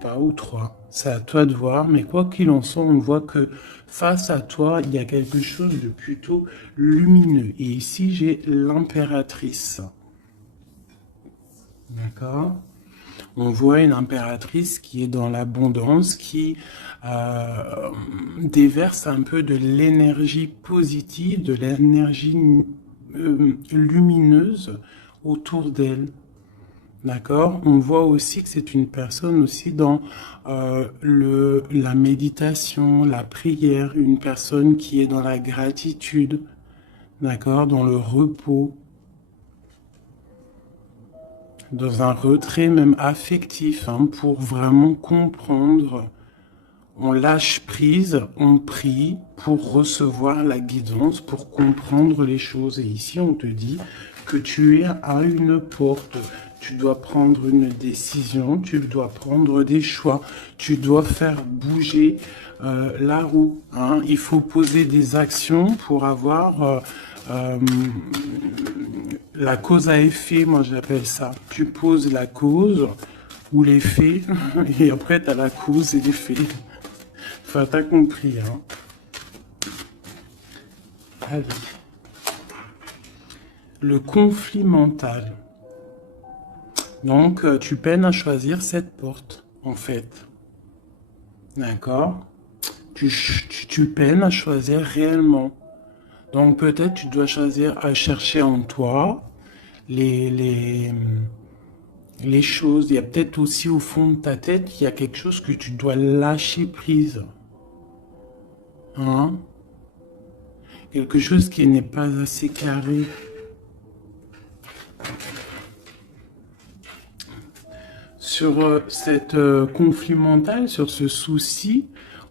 pas ou trois. C'est à toi de voir, mais quoi qu'il en soit, on voit que face à toi, il y a quelque chose de plutôt lumineux. Et ici, j'ai l'impératrice. D'accord? On voit une impératrice qui est dans l'abondance, qui déverse un peu de l'énergie positive, de l'énergie lumineuse autour d'elle. D'accord? On voit aussi que c'est une personne aussi dans la méditation, la prière, une personne qui est dans la gratitude, d'accord? Dans le repos, dans un retrait même affectif, hein, pour vraiment comprendre. On lâche prise, on prie pour recevoir la guidance, pour comprendre les choses. Et ici, on te dit que tu es à une porte. Tu dois prendre une décision, tu dois prendre des choix, tu dois faire bouger la roue. Hein. Il faut poser des actions pour avoir la cause à effet, moi j'appelle ça. Tu poses la cause ou l'effet, et après tu as la cause et l'effet. Enfin, t'as compris, hein. Allez. Le conflit mental. Donc, tu peines à choisir cette porte, en fait. D'accord? Tu peines à choisir réellement. Donc, peut-être tu dois choisir à chercher en toi les, les, les choses. Il y a peut-être aussi au fond de ta tête, il y a quelque chose que tu dois lâcher prise. Hein? Quelque chose qui n'est pas assez carré. Sur cette conflit mental, sur ce souci,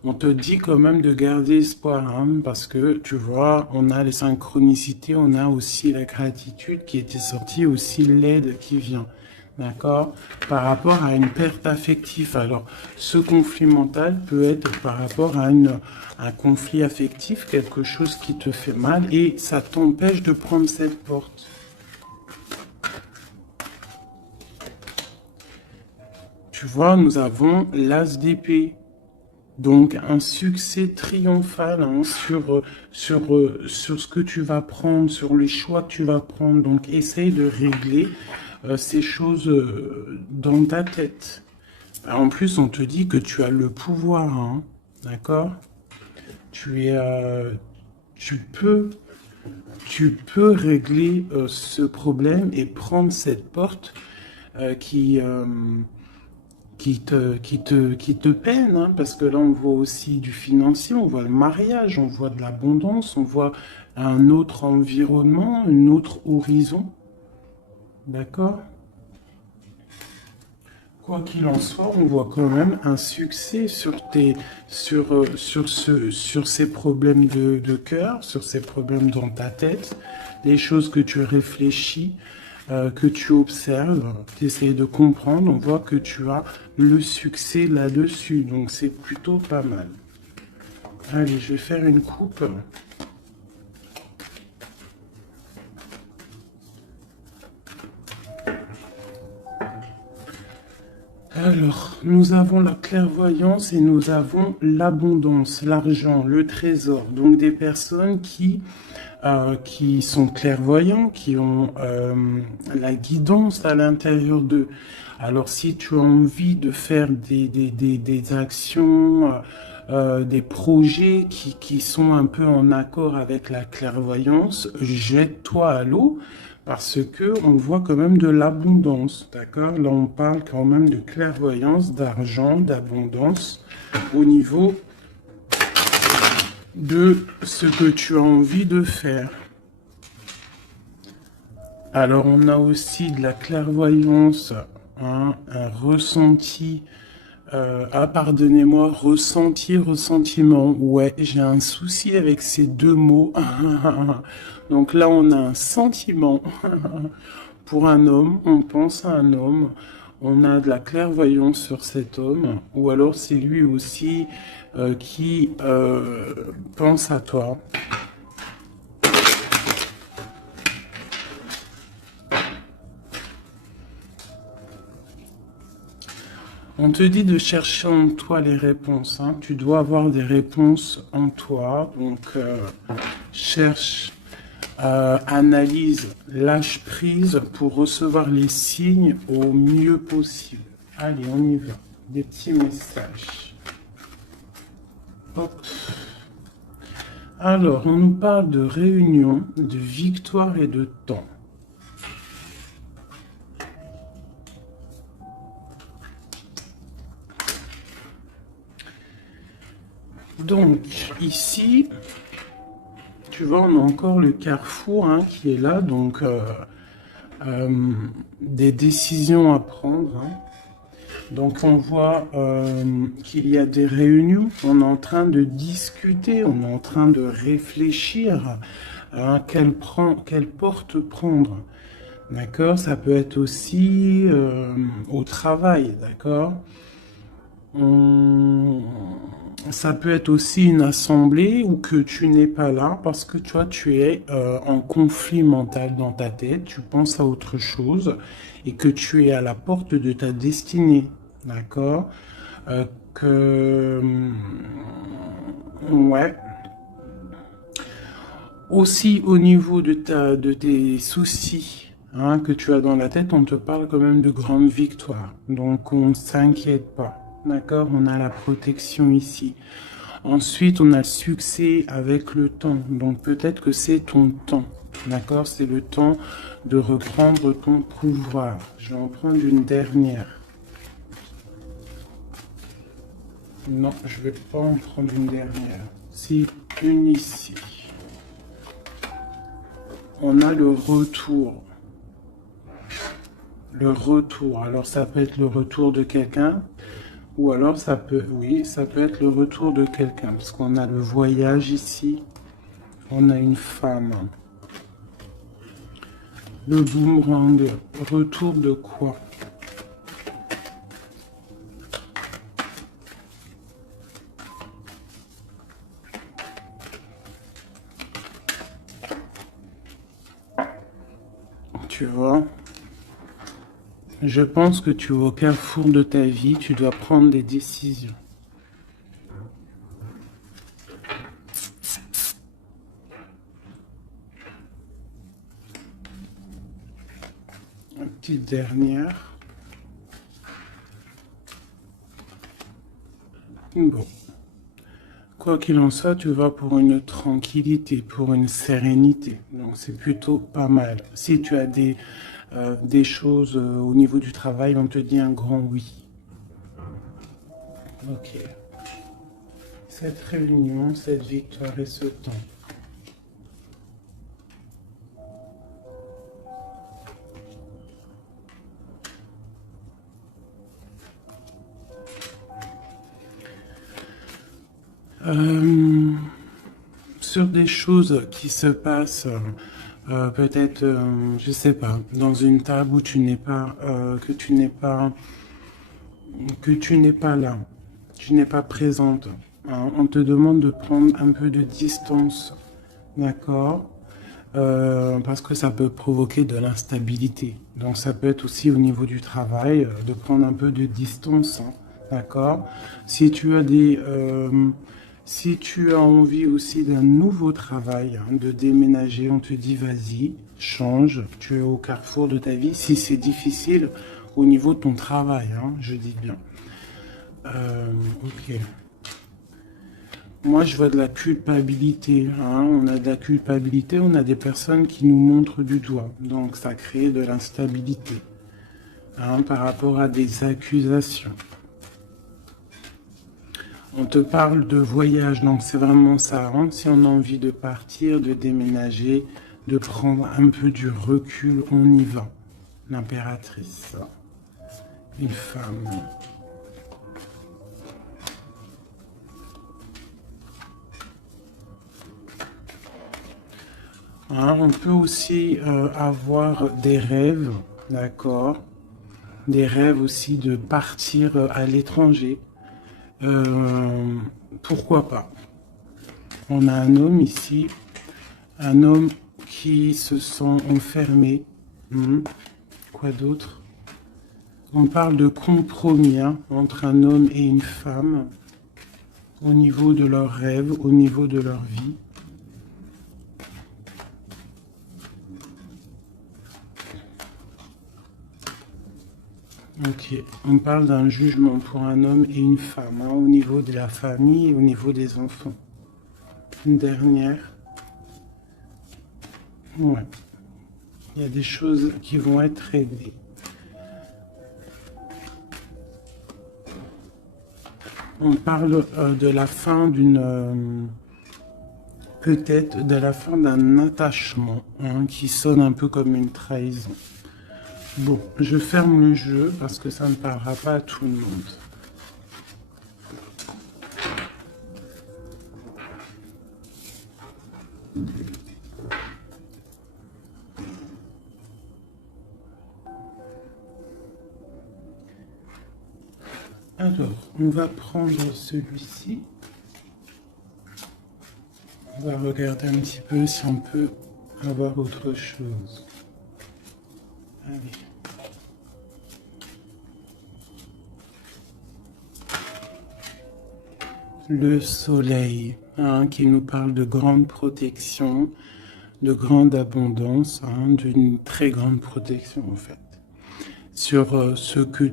on te dit quand même de garder espoir, hein, parce que tu vois, on a les synchronicités, on a aussi la gratitude qui était sortie, aussi l'aide qui vient, d'accord? Par rapport à une perte affective. Alors, ce conflit mental peut être par rapport à un conflit affectif, quelque chose qui te fait mal, et ça t'empêche de prendre cette porte. Tu vois, nous avons l'as d'épée. Donc un succès triomphal, hein, sur ce que tu vas prendre, sur les choix que tu vas prendre. Donc essaye de régler ces choses dans ta tête. En plus, on te dit que tu as le pouvoir, hein, d'accord? Tu es, tu peux, tu peux régler ce problème et prendre cette porte qui qui te peine, hein, parce que là, on voit aussi du financier, on voit le mariage, on voit de l'abondance, on voit un autre environnement, un autre horizon. D'accord? Quoi qu'il en soit, on voit quand même un succès sur ces problèmes de cœur, sur ces problèmes dans ta tête, les choses que tu réfléchis, que tu observes, tu essaies de comprendre, on voit que tu as le succès là-dessus, donc c'est plutôt pas mal. Allez, je vais faire une coupe. Alors, nous avons la clairvoyance et nous avons l'abondance, l'argent, le trésor. Donc des personnes qui sont clairvoyants, qui ont la guidance à l'intérieur d'eux. Alors si tu as envie de faire des actions, des projets qui sont un peu en accord avec la clairvoyance, jette-toi à l'eau parce que on voit quand même de l'abondance, d'accord? Là on parle quand même de clairvoyance, d'argent, d'abondance au niveau de ce que tu as envie de faire. Alors on a aussi de la clairvoyance, hein, un ressenti. Pardonnez-moi, ressenti, ressentiment. Ouais, j'ai un souci avec ces deux mots. Donc là, on a un sentiment pour un homme, on pense à un homme, on a de la clairvoyance sur cet homme, ou alors c'est lui aussi qui pense à toi. On te dit de chercher en toi les réponses, hein. Tu dois avoir des réponses en toi. Donc, cherche, analyse, lâche prise pour recevoir les signes au mieux possible. Allez, on y va. Des petits messages. Hop. Alors, on nous parle de réunion, de victoire et de temps. Donc, ici, tu vois, on a encore le carrefour hein, qui est là. Donc, des décisions à prendre. Hein. Donc, on voit qu'il y a des réunions. On est en train de discuter, on est en train de réfléchir à quelle porte prendre. D'accord? Ça peut être aussi au travail, d'accord? Ça peut être aussi une assemblée où que tu n'es pas là parce que tu vois, tu es en conflit mental dans ta tête, tu penses à autre chose et que tu es à la porte de ta destinée, d'accord? Que ouais. Aussi au niveau de tes soucis hein, que tu as dans la tête, on te parle quand même de grandes victoires. Donc on ne s'inquiète pas. D'accord? On a la protection ici. Ensuite, on a le succès avec le temps. Donc peut-être que c'est ton temps. D'accord? C'est le temps de reprendre ton pouvoir. Je vais en prendre une dernière. Non, je vais pas en prendre une dernière. C'est une ici. On a le retour. Le retour. Alors ça peut être le retour de quelqu'un. Ou alors ça peut, oui, ça peut être le retour de quelqu'un. Parce qu'on a le voyage ici. On a une femme. Le boomerang. Retour de quoi? Tu vois? Je pense que tu es au carrefour de ta vie. Tu dois prendre des décisions. Une petite dernière. Bon. Quoi qu'il en soit, tu vas pour une tranquillité, pour une sérénité. Donc c'est plutôt pas mal. Si tu as des choses au niveau du travail, on te dit un grand oui. Ok. Cette réunion, cette victoire et ce temps. Sur des choses qui se passent, peut-être, je sais pas, dans une table où tu n'es pas, que tu n'es pas là, tu n'es pas présente. Hein. On te demande de prendre un peu de distance, d'accord? Parce que ça peut provoquer de l'instabilité. Donc ça peut être aussi au niveau du travail, de prendre un peu de distance, hein, d'accord? Si tu as si tu as envie aussi d'un nouveau travail, hein, de déménager, on te dit vas-y, change, tu es au carrefour de ta vie. Si c'est difficile au niveau de ton travail, hein, je dis bien. Ok. Moi, je vois de la culpabilité. Hein. On a de la culpabilité, on a des personnes qui nous montrent du doigt. Donc, ça crée de l'instabilité hein, par rapport à des accusations. On te parle de voyage, donc c'est vraiment ça. Hein. Si on a envie de partir, de déménager, de prendre un peu du recul, on y va. L'impératrice. Une femme. Hein, on peut aussi avoir des rêves, d'accord? Des rêves aussi de partir à l'étranger. Pourquoi pas? On a un homme ici, un homme qui se sent enfermé. Quoi d'autre? On parle de compromis hein, entre un homme et une femme au niveau de leurs rêves, au niveau de leur vie. Ok, on parle d'un jugement pour un homme et une femme, hein, au niveau de la famille et au niveau des enfants. Une dernière. Ouais. Il y a des choses qui vont être réglées. On parle de la fin d'une... peut-être de la fin d'un attachement hein, qui sonne un peu comme une trahison. Bon, je ferme le jeu parce que ça ne parlera pas à tout le monde. Alors, on va prendre celui-ci. On va regarder un petit peu si on peut avoir autre chose. Allez. Le soleil, hein, qui nous parle de grande protection, de grande abondance, hein, d'une très grande protection en fait, sur ce que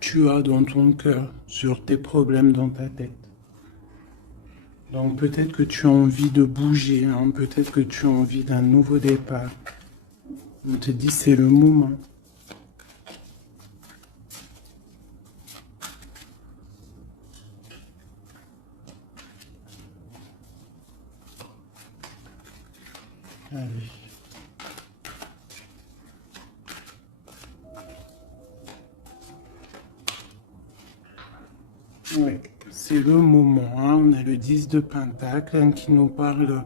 tu as dans ton cœur, sur tes problèmes dans ta tête. Donc peut-être que tu as envie de bouger, hein, peut-être que tu as envie d'un nouveau départ. On te dit c'est le moment. Allez. Oui, c'est le moment. Hein. On a le 10 de Pentacle hein, qui nous parle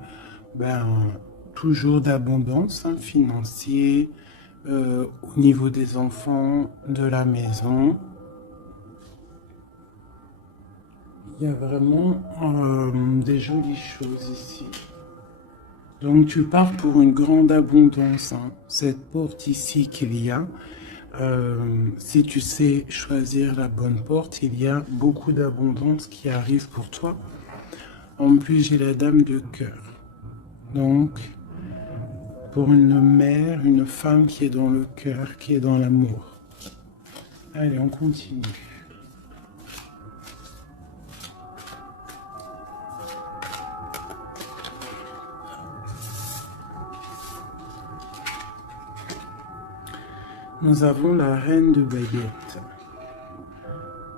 toujours d'abondance hein, financière au niveau des enfants, de la maison. Il y a vraiment des jolies choses ici. Donc tu pars pour une grande abondance. Hein. Cette porte ici qu'il y a, si tu sais choisir la bonne porte, il y a beaucoup d'abondance qui arrive pour toi. En plus, j'ai la dame de cœur. Donc, pour une mère, une femme qui est dans le cœur, qui est dans l'amour. Allez, on continue. Nous avons la reine de baguettes.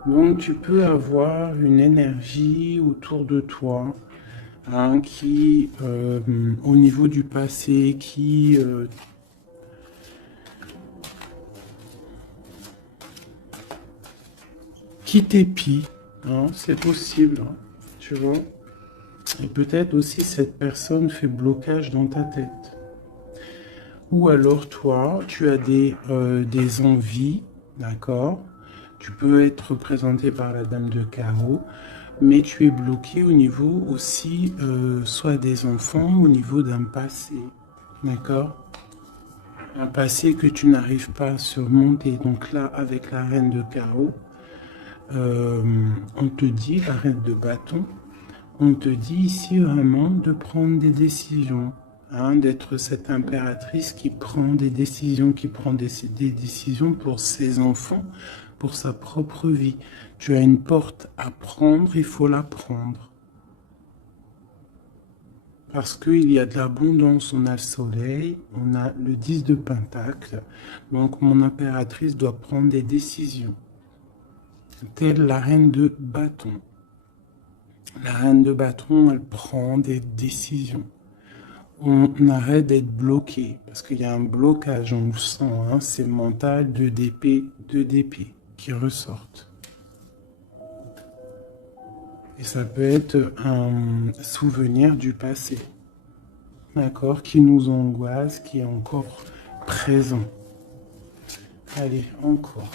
Donc tu peux avoir une énergie autour de toi hein, qui, au niveau du passé, qui t'épie. Hein, c'est possible, hein, tu vois. Et peut-être aussi cette personne fait blocage dans ta tête. Ou alors toi, tu as des envies, d'accord? Tu peux être représenté par la dame de carreau, mais tu es bloqué au niveau aussi, soit des enfants, au niveau d'un passé, d'accord? Un passé que tu n'arrives pas à surmonter. Donc là, avec la reine de carreau, on te dit, la reine de bâton, on te dit ici vraiment de prendre des décisions. Hein, d'être cette impératrice qui prend des décisions, qui prend des décisions pour ses enfants, pour sa propre vie. Tu as une porte à prendre, il faut la prendre. Parce qu'il y a de l'abondance, on a le soleil, on a le 10 de Pentacle, donc mon impératrice doit prendre des décisions. Telle la reine de bâton. La reine de bâton, elle prend des décisions. On arrête d'être bloqué, parce qu'il y a un blocage, on le sent, hein, c'est mental, 2 d'épée qui ressortent. Et ça peut être un souvenir du passé, d'accord, qui nous angoisse, qui est encore présent. Allez, encore.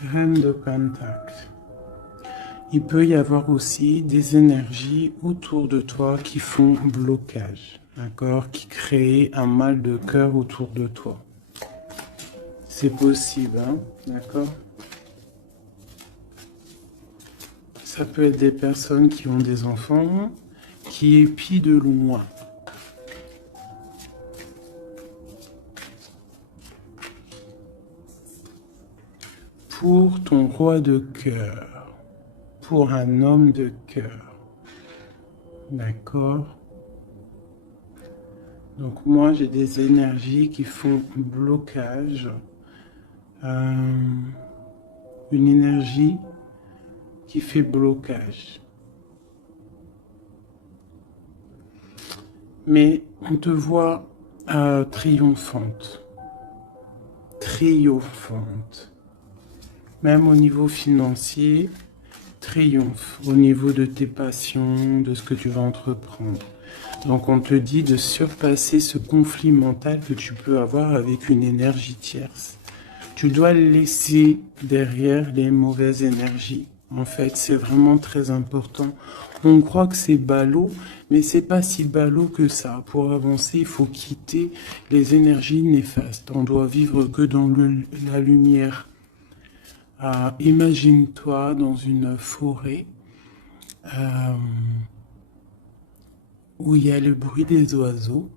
Reine de Pentacle. Il peut y avoir aussi des énergies autour de toi qui font blocage, d'accord, qui créent un mal de cœur autour de toi. C'est possible, hein, d'accord. Ça peut être des personnes qui ont des enfants, qui épient de loin. Pour ton roi de cœur, pour un homme de cœur, d'accord. Donc moi j'ai des énergies qui font blocage, une énergie qui fait blocage. Mais on te voit triomphante, triomphante. Même au niveau financier, triomphe au niveau de tes passions, de ce que tu vas entreprendre. Donc on te dit de surpasser ce conflit mental que tu peux avoir avec une énergie tierce. Tu dois laisser derrière les mauvaises énergies. En fait, c'est vraiment très important. On croit que c'est ballot, mais c'est pas si ballot que ça. Pour avancer, il faut quitter les énergies néfastes. On doit vivre que dans la lumière. Imagine-toi dans une forêt où il y a le bruit des oiseaux.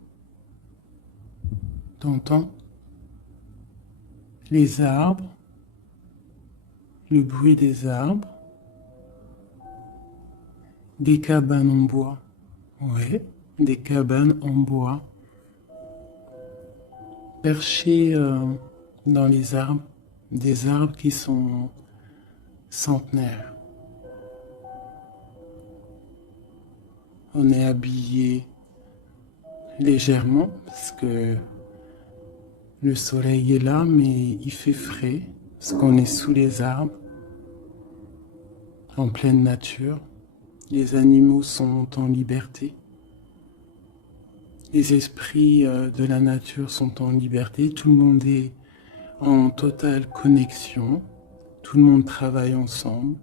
T'entends? Les arbres, le bruit des arbres, des cabanes en bois. Ouais, des cabanes en bois. Perchées dans les arbres, des arbres qui sont centenaires. On est habillé légèrement parce que le soleil est là, mais il fait frais parce qu'on est sous les arbres, en pleine nature. Les animaux sont en liberté. Les esprits de la nature sont en liberté. Tout le monde est en totale connexion. Tout le monde travaille ensemble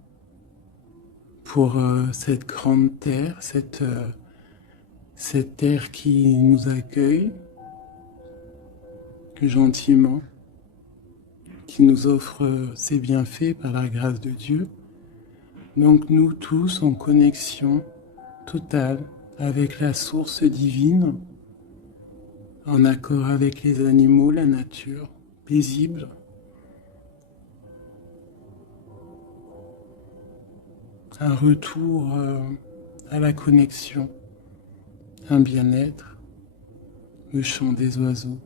pour cette grande terre, cette terre qui nous accueille gentiment, qui nous offre ses bienfaits par la grâce de Dieu. Donc nous tous en connexion totale avec la source divine, en accord avec les animaux, la nature, paisible. Un retour à la connexion, un bien-être, le chant des oiseaux.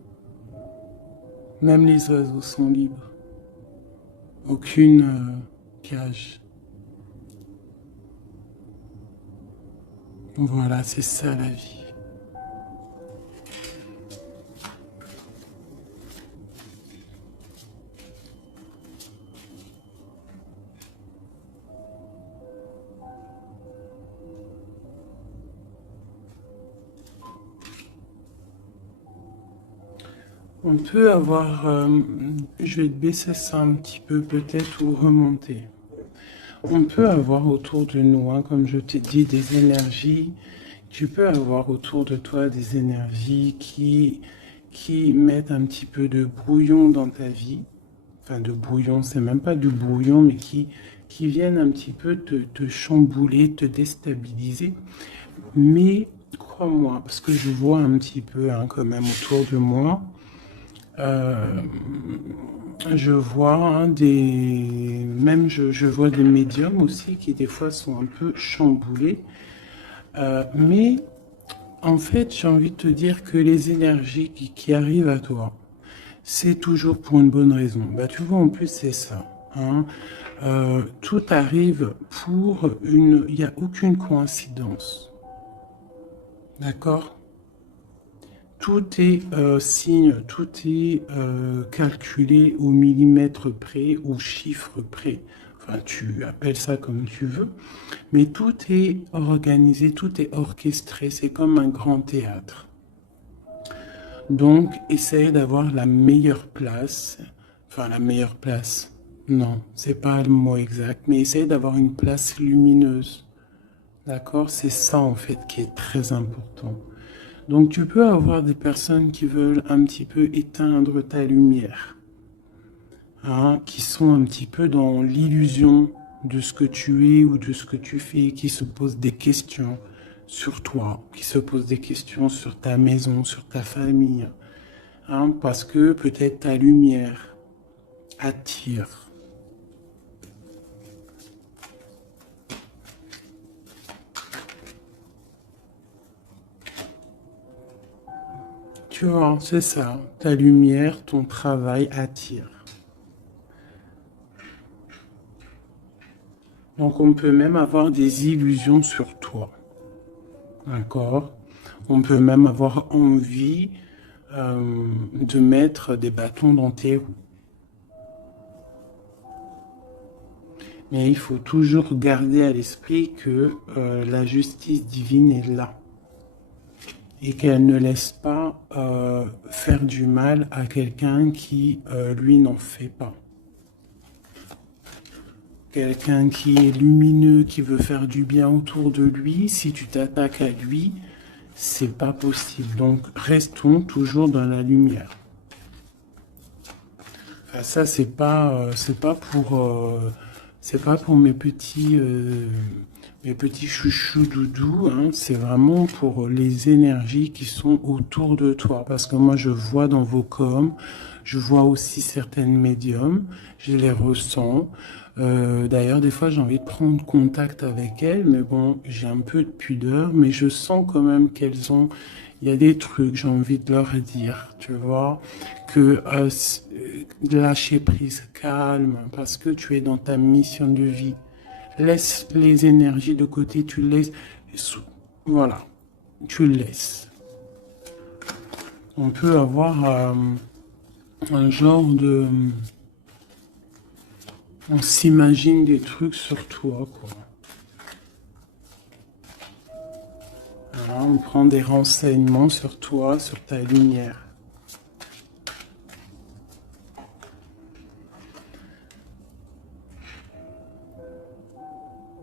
Même les oiseaux sont libres. Aucune cage. Voilà, c'est ça la vie. On peut avoir, je vais te baisser ça un petit peu peut-être ou remonter. On peut avoir autour de nous, hein, comme je t'ai dit, des énergies. Tu peux avoir autour de toi des énergies qui mettent un petit peu de brouillon dans ta vie. Enfin, de brouillon, c'est même pas du brouillon, mais qui viennent un petit peu te chambouler, te déstabiliser. Mais crois-moi, parce que je vois un petit peu hein, quand même autour de moi, je vois hein, même je vois des médiums aussi qui des fois sont un peu chamboulés. Mais en fait, j'ai envie de te dire que les énergies qui arrivent à toi, c'est toujours pour une bonne raison. Bah, tu vois, en plus, c'est ça. Hein. Tout arrive pour une... Il n'y a aucune coïncidence. D'accord? Tout est signe, tout est calculé au millimètre près, au chiffre près. Enfin, tu appelles ça comme tu veux. Mais tout est organisé, tout est orchestré. C'est comme un grand théâtre. Donc, essaye d'avoir la meilleure place. Enfin, la meilleure place. Non, c'est pas le mot exact, mais essaye d'avoir une place lumineuse. D'accord? C'est ça en fait qui est très important. Donc tu peux avoir des personnes qui veulent un petit peu éteindre ta lumière, hein, qui sont un petit peu dans l'illusion de ce que tu es ou de ce que tu fais, qui se posent des questions sur toi, qui se posent des questions sur ta maison, sur ta famille, hein, parce que peut-être ta lumière attire. Tu vois, c'est ça. Ta lumière, ton travail attire. Donc on peut même avoir des illusions sur toi. D'accord? On peut même avoir envie de mettre des bâtons dans tes roues. Mais il faut toujours garder à l'esprit que la justice divine est là et qu'elle ne laisse pas faire du mal à quelqu'un qui, lui, n'en fait pas. Quelqu'un qui est lumineux, qui veut faire du bien autour de lui, si tu t'attaques à lui, c'est pas possible. Donc restons toujours dans la lumière. Enfin, ça c'est pas pour mes petits chouchous doudous, hein. C'est vraiment pour les énergies qui sont autour de toi. Parce que moi je vois dans vos coms, je vois aussi certaines médiums, je les ressens. D'ailleurs, des fois, j'ai envie de prendre contact avec elles, mais bon, j'ai un peu de pudeur, mais je sens quand même qu'elles ont, il y a des trucs, j'ai envie de leur dire, tu vois, que lâcher prise, calme, parce que tu es dans ta mission de vie. Laisse les énergies de côté, tu laisses, voilà, tu laisses. On peut avoir un genre de, on s'imagine des trucs sur toi, quoi. Voilà, on prend des renseignements sur toi, sur ta lumière.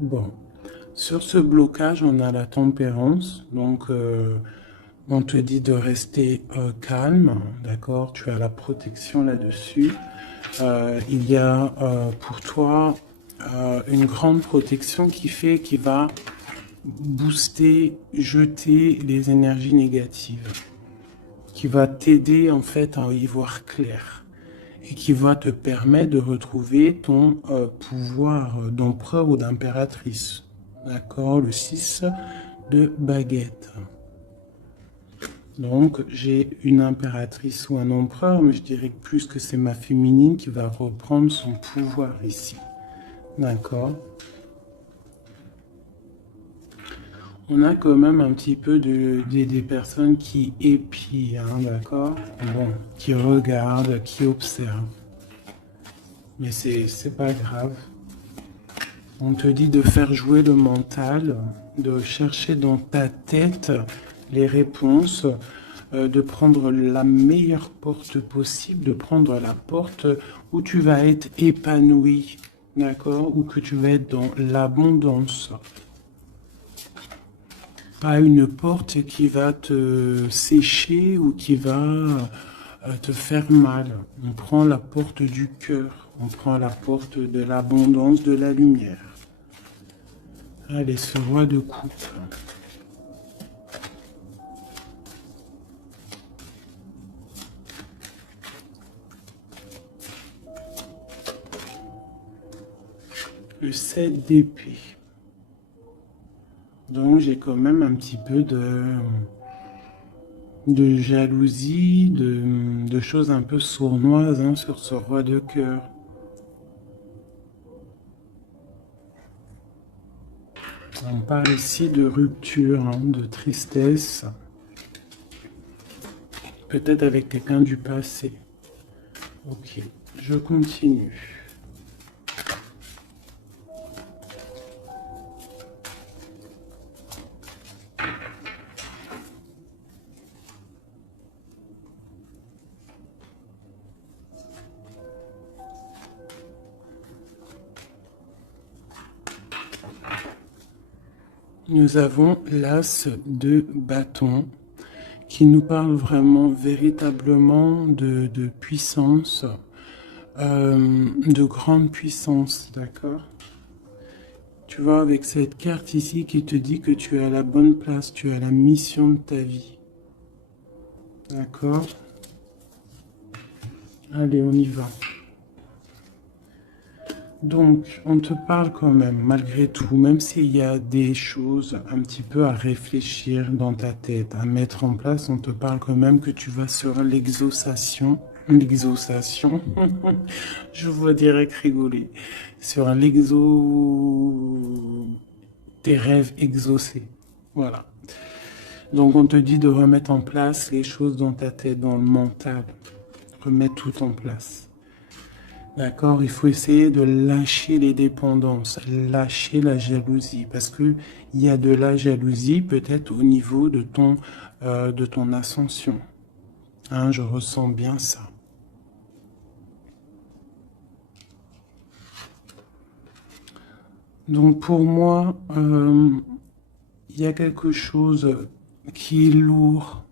Bon, sur ce blocage, on a la tempérance. Donc, on te dit de rester calme, d'accord? Tu as la protection là-dessus. Il y a pour toi une grande protection qui va booster, jeter les énergies négatives, qui va t'aider en fait à y voir clair et qui va te permettre de retrouver ton pouvoir d'empereur ou d'impératrice. D'accord? Le 6 de baguette. Donc, j'ai une impératrice ou un empereur, mais je dirais que plus que c'est ma féminine qui va reprendre son pouvoir ici. D'accord? On a quand même un petit peu des personnes qui épient, hein, d'accord? Bon, qui regardent, qui observent. Mais c'est pas grave. On te dit de faire jouer le mental, de chercher dans ta tête les réponses, de prendre la meilleure porte possible, de prendre la porte où tu vas être épanoui, d'accord? Ou que tu vas être dans l'abondance. Pas une porte qui va te sécher ou qui va te faire mal. On prend la porte du cœur, on prend la porte de l'abondance, de la lumière. Allez, ce roi de coupe. Le 7 d'épée. Donc j'ai quand même un petit peu de jalousie, de choses un peu sournoises, hein, sur ce roi de cœur. On parle ici de rupture, hein, de tristesse, peut-être avec quelqu'un du passé. Ok, je continue. nous avons l'as de bâton qui nous parle vraiment, véritablement de puissance, de grande puissance, d'accord? Tu vois, avec cette carte ici qui te dit que tu es à la bonne place, tu as la mission de ta vie. D'accord? Allez, on y va. Donc, on te parle quand même, malgré tout, même s'il y a des choses un petit peu à réfléchir dans ta tête, à mettre en place, on te parle quand même que tu vas sur l'exaucation. L'exaucation, je vois direct rigoler. Sur tes rêves exaucés. Voilà. Donc, on te dit de remettre en place les choses dans ta tête, dans le mental. Remettre tout en place. D'accord, il faut essayer de lâcher les dépendances, lâcher la jalousie, parce que il y a de la jalousie peut-être au niveau de ton ascension. Hein, je ressens bien ça. Donc pour moi, il y a quelque chose qui est lourd,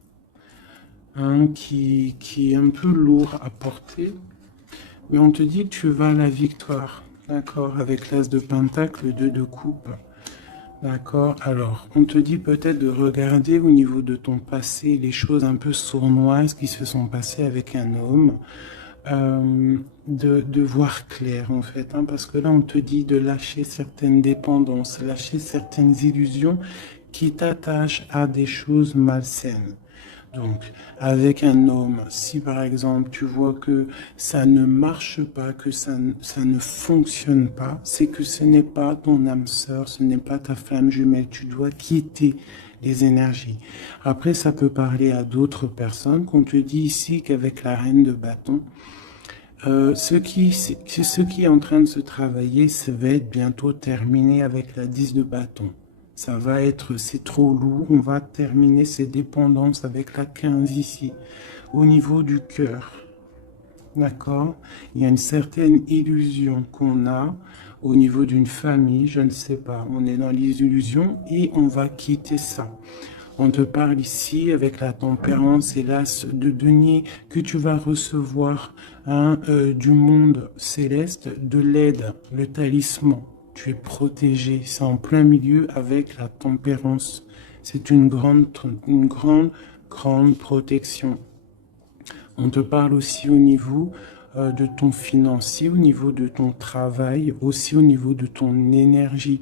hein, qui est un peu lourd à porter. Mais on te dit que tu vas à la victoire, d'accord, avec l'as de pentacle, le 2 de coupe, d'accord. Alors, on te dit peut-être de regarder au niveau de ton passé les choses un peu sournoises qui se sont passées avec un homme, de voir clair en fait, hein, parce que là on te dit de lâcher certaines dépendances, lâcher certaines illusions qui t'attachent à des choses malsaines. Donc, avec un homme, si par exemple tu vois que ça ne marche pas, que ça ne fonctionne pas, c'est que ce n'est pas ton âme sœur, ce n'est pas ta flamme jumelle. Tu dois quitter les énergies. Après, ça peut parler à d'autres personnes, qu'on te dit ici qu'avec la reine de bâton, ce qui est en train de se travailler, ça va être bientôt terminé avec la 10 de bâton. Ça va être, c'est trop lourd, on va terminer ces dépendances avec la 15 ici, au niveau du cœur. D'accord? Il y a une certaine illusion qu'on a au niveau d'une famille, je ne sais pas. On est dans les illusions et on va quitter ça. On te parle ici avec la tempérance et l'as de denier que tu vas recevoir, hein, du monde céleste, de l'aide, le talisman. Tu es protégé, c'est en plein milieu avec la tempérance. C'est une grande, grande protection. On te parle aussi au niveau de ton financier, au niveau de ton travail, aussi au niveau de ton énergie.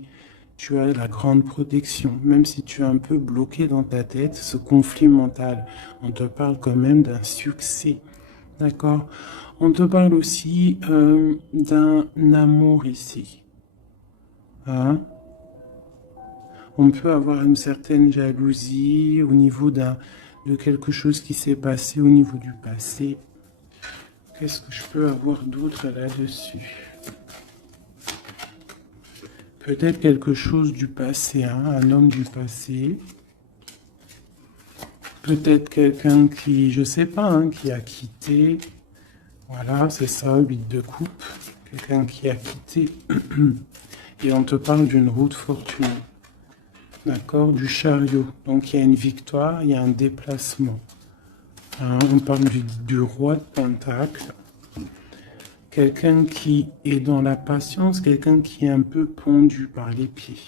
Tu as la grande protection, même si tu es un peu bloqué dans ta tête, ce conflit mental. On te parle quand même d'un succès. D'accord? On te parle aussi d'un amour ici. Hein? On peut avoir une certaine jalousie au niveau de quelque chose qui s'est passé au niveau du passé. Qu'est-ce que je peux avoir d'autre là-dessus? Peut-être quelque chose du passé, hein, un homme du passé. Peut-être quelqu'un qui, je sais pas, hein, qui a quitté. Voilà, c'est ça, 8 de coupe. Quelqu'un qui a quitté. Et on te parle d'une route fortunée. D'accord, du chariot. Donc il y a une victoire, il y a un déplacement. Hein, on parle du roi de Pentacle. Quelqu'un qui est dans la patience, quelqu'un qui est un peu pendu par les pieds.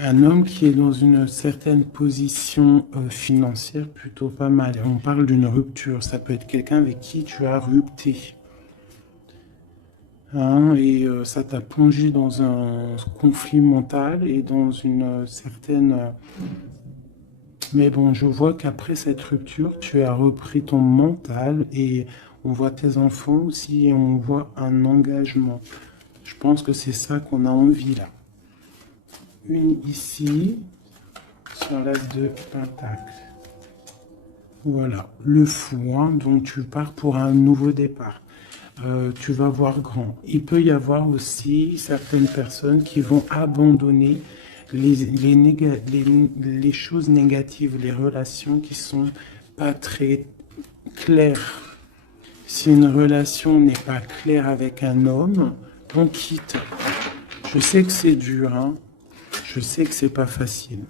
Un homme qui est dans une certaine position financière plutôt pas mal. On parle d'une rupture. Ça peut être quelqu'un avec qui tu as rupté. Hein, et ça t'a plongé dans un conflit mental et dans une certaine... Mais bon, je vois qu'après cette rupture, tu as repris ton mental et on voit tes enfants aussi et on voit un engagement. Je pense que c'est ça qu'on a envie là. Une ici, sur l'as de pentacle. Voilà, le fou, hein, donc tu pars pour un nouveau départ. Tu vas voir grand. Il peut y avoir aussi certaines personnes qui vont abandonner les choses négatives, les relations qui sont pas très claires. Si une relation n'est pas claire avec un homme, on quitte. Je sais que c'est dur, hein. Je sais que c'est pas facile.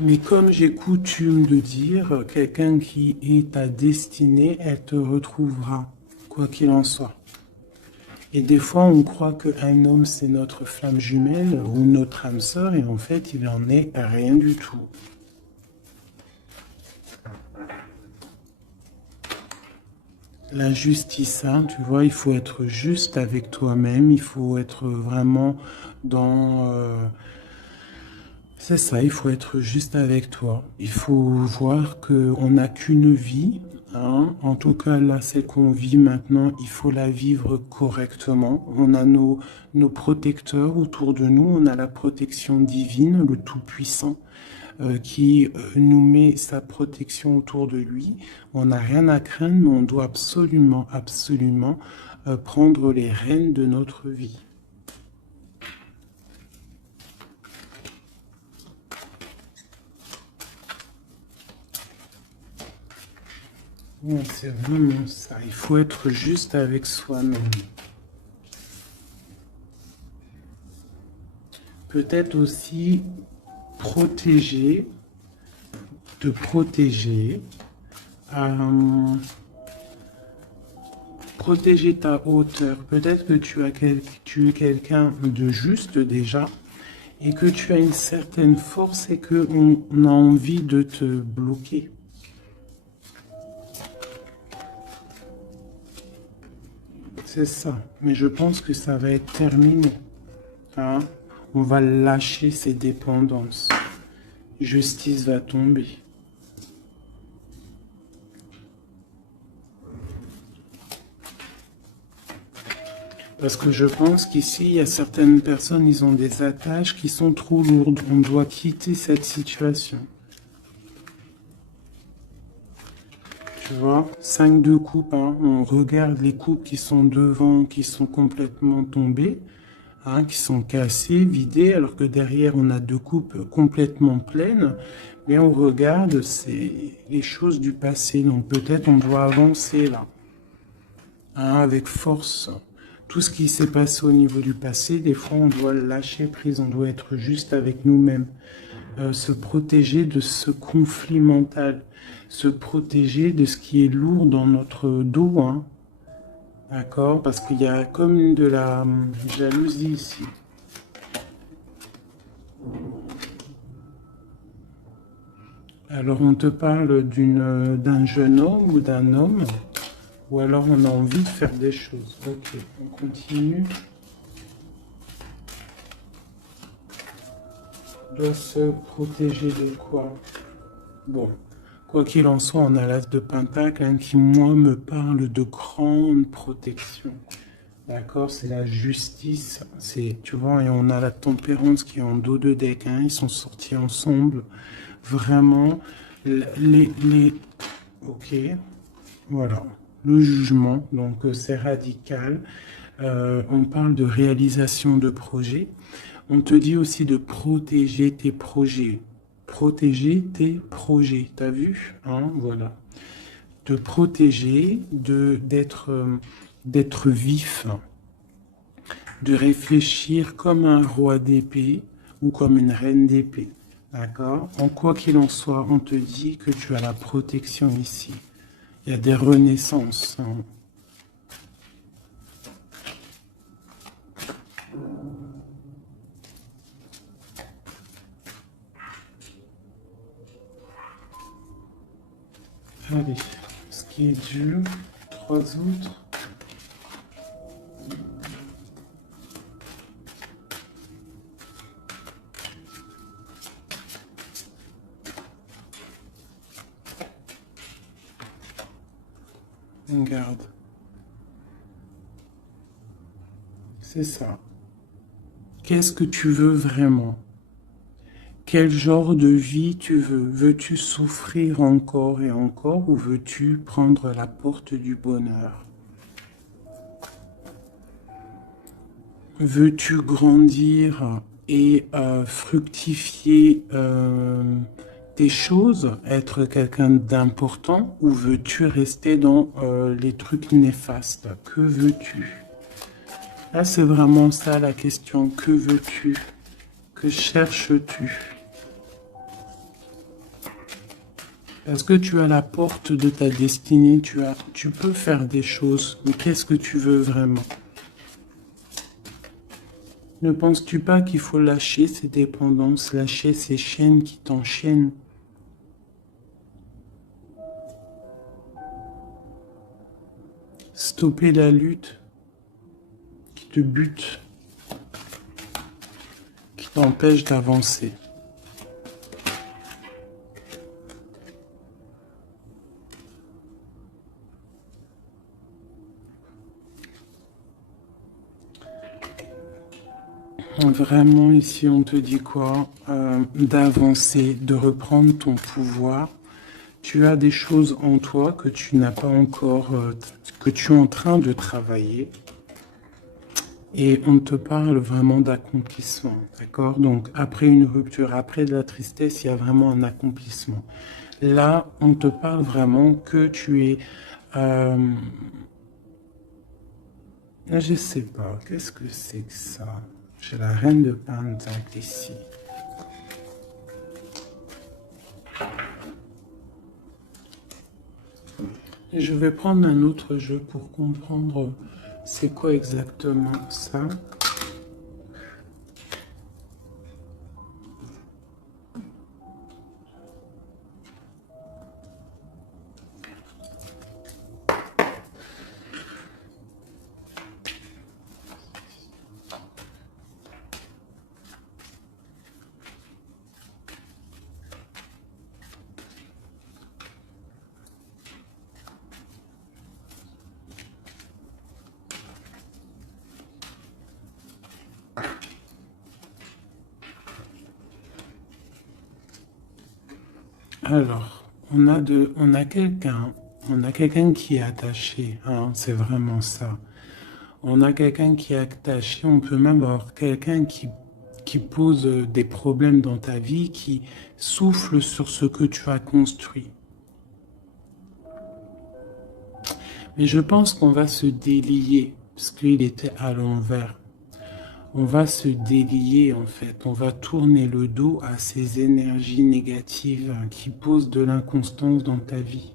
Mais comme j'ai coutume de dire, quelqu'un qui est ta destinée, elle te retrouvera, quoi qu'il en soit. Et des fois, on croit qu'un homme, c'est notre flamme jumelle ou notre âme sœur, et en fait, il en est rien du tout. La justice, hein, tu vois, il faut être juste avec toi-même, il faut être vraiment dans... c'est ça, il faut être juste avec toi. Il faut voir qu'on n'a qu'une vie, hein. En tout cas, là, celle qu'on vit maintenant, il faut la vivre correctement. On a nos protecteurs autour de nous, on a la protection divine, le Tout-Puissant, qui nous met sa protection autour de lui. On n'a rien à craindre, mais on doit absolument, absolument prendre les rênes de notre vie. Ouais, c'est vraiment ça. Il faut être juste avec soi-même. Peut-être aussi protéger, te protéger, euh, protéger ta hauteur. Peut-être que tu es quelqu'un de juste déjà et que tu as une certaine force et qu'on a envie de te bloquer. C'est ça. Mais je pense que ça va être terminé. Hein? On va lâcher ces dépendances. Justice va tomber. Parce que je pense qu'ici, il y a certaines personnes, ils ont des attaches qui sont trop lourdes. On doit quitter cette situation. Tu vois, 5 de coupe, hein. On regarde les coupes qui sont devant, qui sont complètement tombées, hein, qui sont cassées, vidées, alors que derrière, on a 2 coupes complètement pleines. Mais on regarde, c'est les choses du passé. Donc peut-être on doit avancer là, hein, avec force. Tout ce qui s'est passé au niveau du passé, des fois, on doit lâcher prise, on doit être juste avec nous-mêmes. Se protéger de ce conflit mental, se protéger de ce qui est lourd dans notre dos, hein. D'accord? Parce qu'il y a comme de la jalousie ici. Alors on te parle d'un jeune homme ou d'un homme, ou alors on a envie de faire des choses. Ok, on continue. Doit se protéger de quoi? Bon, quoi qu'il en soit, on a l'as de Pentacle, hein, qui, moi, me parle de grande protection. D'accord? C'est la justice. Tu vois, et on a la tempérance qui est en dos de deck, hein, ils sont sortis ensemble. Vraiment, ok, voilà. Le jugement, donc c'est radical. On parle de réalisation de projets. On te dit aussi de protéger tes projets. Protéger tes projets. T'as vu? Hein, voilà. De protéger, d'être vif, de réfléchir comme un roi d'épée ou comme une reine d'épée. D'accord? En quoi qu'il en soit, on te dit que tu as la protection ici. Il y a des renaissances, hein. Allez, ce qui est dur, 3 autres. On garde. C'est ça. Qu'est-ce que tu veux vraiment? Quel genre de vie tu veux? Veux-tu souffrir encore et encore ou veux-tu prendre la porte du bonheur? Veux-tu grandir et fructifier tes choses, être quelqu'un d'important, ou veux-tu rester dans les trucs néfastes? Que veux-tu? Là, c'est vraiment ça la question. Que veux-tu? Que cherches-tu? Parce que tu as la porte de ta destinée, tu peux faire des choses, mais qu'est-ce que tu veux vraiment? Ne penses-tu pas qu'il faut lâcher ces dépendances, lâcher ces chaînes qui t'enchaînent? Stopper la lutte qui te bute, qui t'empêche d'avancer. Vraiment, ici, on te dit quoi? D'avancer, de reprendre ton pouvoir. Tu as des choses en toi que tu n'as pas encore, que tu es en train de travailler. Et on te parle vraiment d'accomplissement, d'accord? Donc, après une rupture, après de la tristesse, il y a vraiment un accomplissement. Là, on te parle vraiment que tu es... je sais pas, qu'est-ce que c'est que ça? J'ai la reine de Pentacle ici. Et je vais prendre un autre jeu pour comprendre c'est quoi exactement ça. Alors, on a quelqu'un qui est attaché, hein, c'est vraiment ça. On a quelqu'un qui est attaché, on peut même avoir quelqu'un qui pose des problèmes dans ta vie, qui souffle sur ce que tu as construit. Mais je pense qu'on va se délier, parce qu'il était à l'envers. On va se délier en fait, on va tourner le dos à ces énergies négatives qui posent de l'inconstance dans ta vie.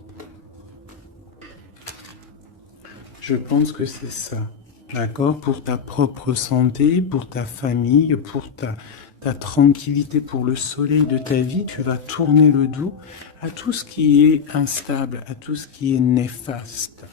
Je pense que c'est ça, d'accord? Pour ta propre santé, pour ta famille, pour ta tranquillité, pour le soleil de ta vie, tu vas tourner le dos à tout ce qui est instable, à tout ce qui est néfaste.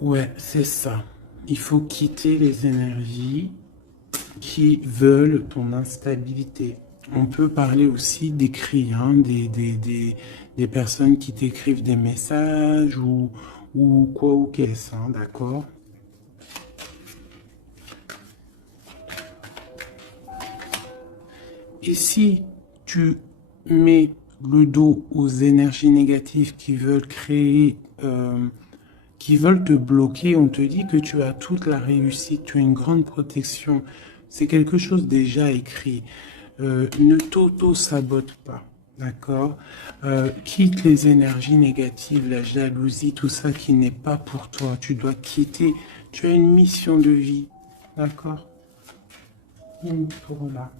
Ouais, c'est ça. Il faut quitter les énergies qui veulent ton instabilité. On peut parler aussi d'écrits, hein, des personnes qui t'écrivent des messages ou quoi ou qu'est-ce, hein, d'accord? Et si tu mets le dos aux énergies négatives qui veulent créer, qui veulent te bloquer, on te dit que tu as toute la réussite, tu as une grande protection. C'est quelque chose déjà écrit. Ne t'auto-sabote pas, d'accord? Quitte les énergies négatives, la jalousie, tout ça qui n'est pas pour toi. Tu dois quitter. Tu as une mission de vie, d'accord? Pour là.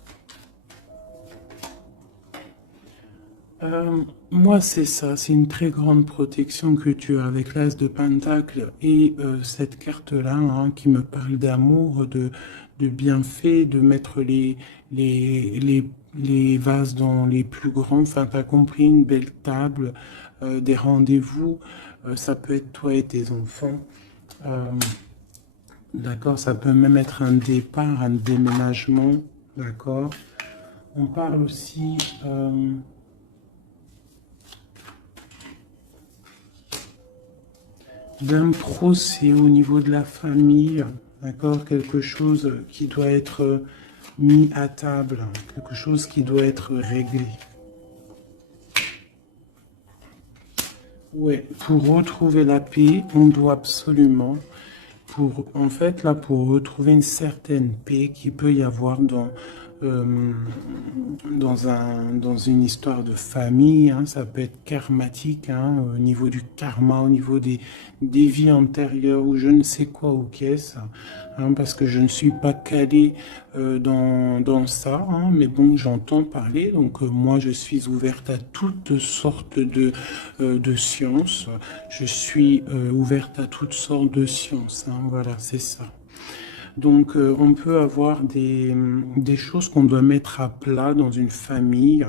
Moi, c'est ça, c'est une très grande protection que tu as avec l'As de Pentacle et cette carte-là, hein, qui me parle d'amour, de bienfait, de mettre les vases dans les plus grands. Enfin, tu as compris, une belle table, des rendez-vous. Ça peut être toi et tes enfants. D'accord, ça peut même être un départ, un déménagement. D'accord. On parle aussi... d'un procès au niveau de la famille, d'accord, quelque chose qui doit être mis à table, quelque chose qui doit être réglé. Ouais, pour retrouver la paix, on doit absolument, en fait, là, pour retrouver une certaine paix qu'il peut y avoir euh, dans une histoire de famille, hein, ça peut être karmatique, hein, au niveau du karma, au niveau des vies antérieures, ou je ne sais quoi, ou qu'est-ce, hein, parce que je ne suis pas calé dans ça, hein, mais bon, j'entends parler, donc moi, je suis ouverte à toutes sortes de sciences, je suis ouverte à toutes sortes de sciences, hein, voilà, c'est ça. Donc, on peut avoir des choses qu'on doit mettre à plat dans une famille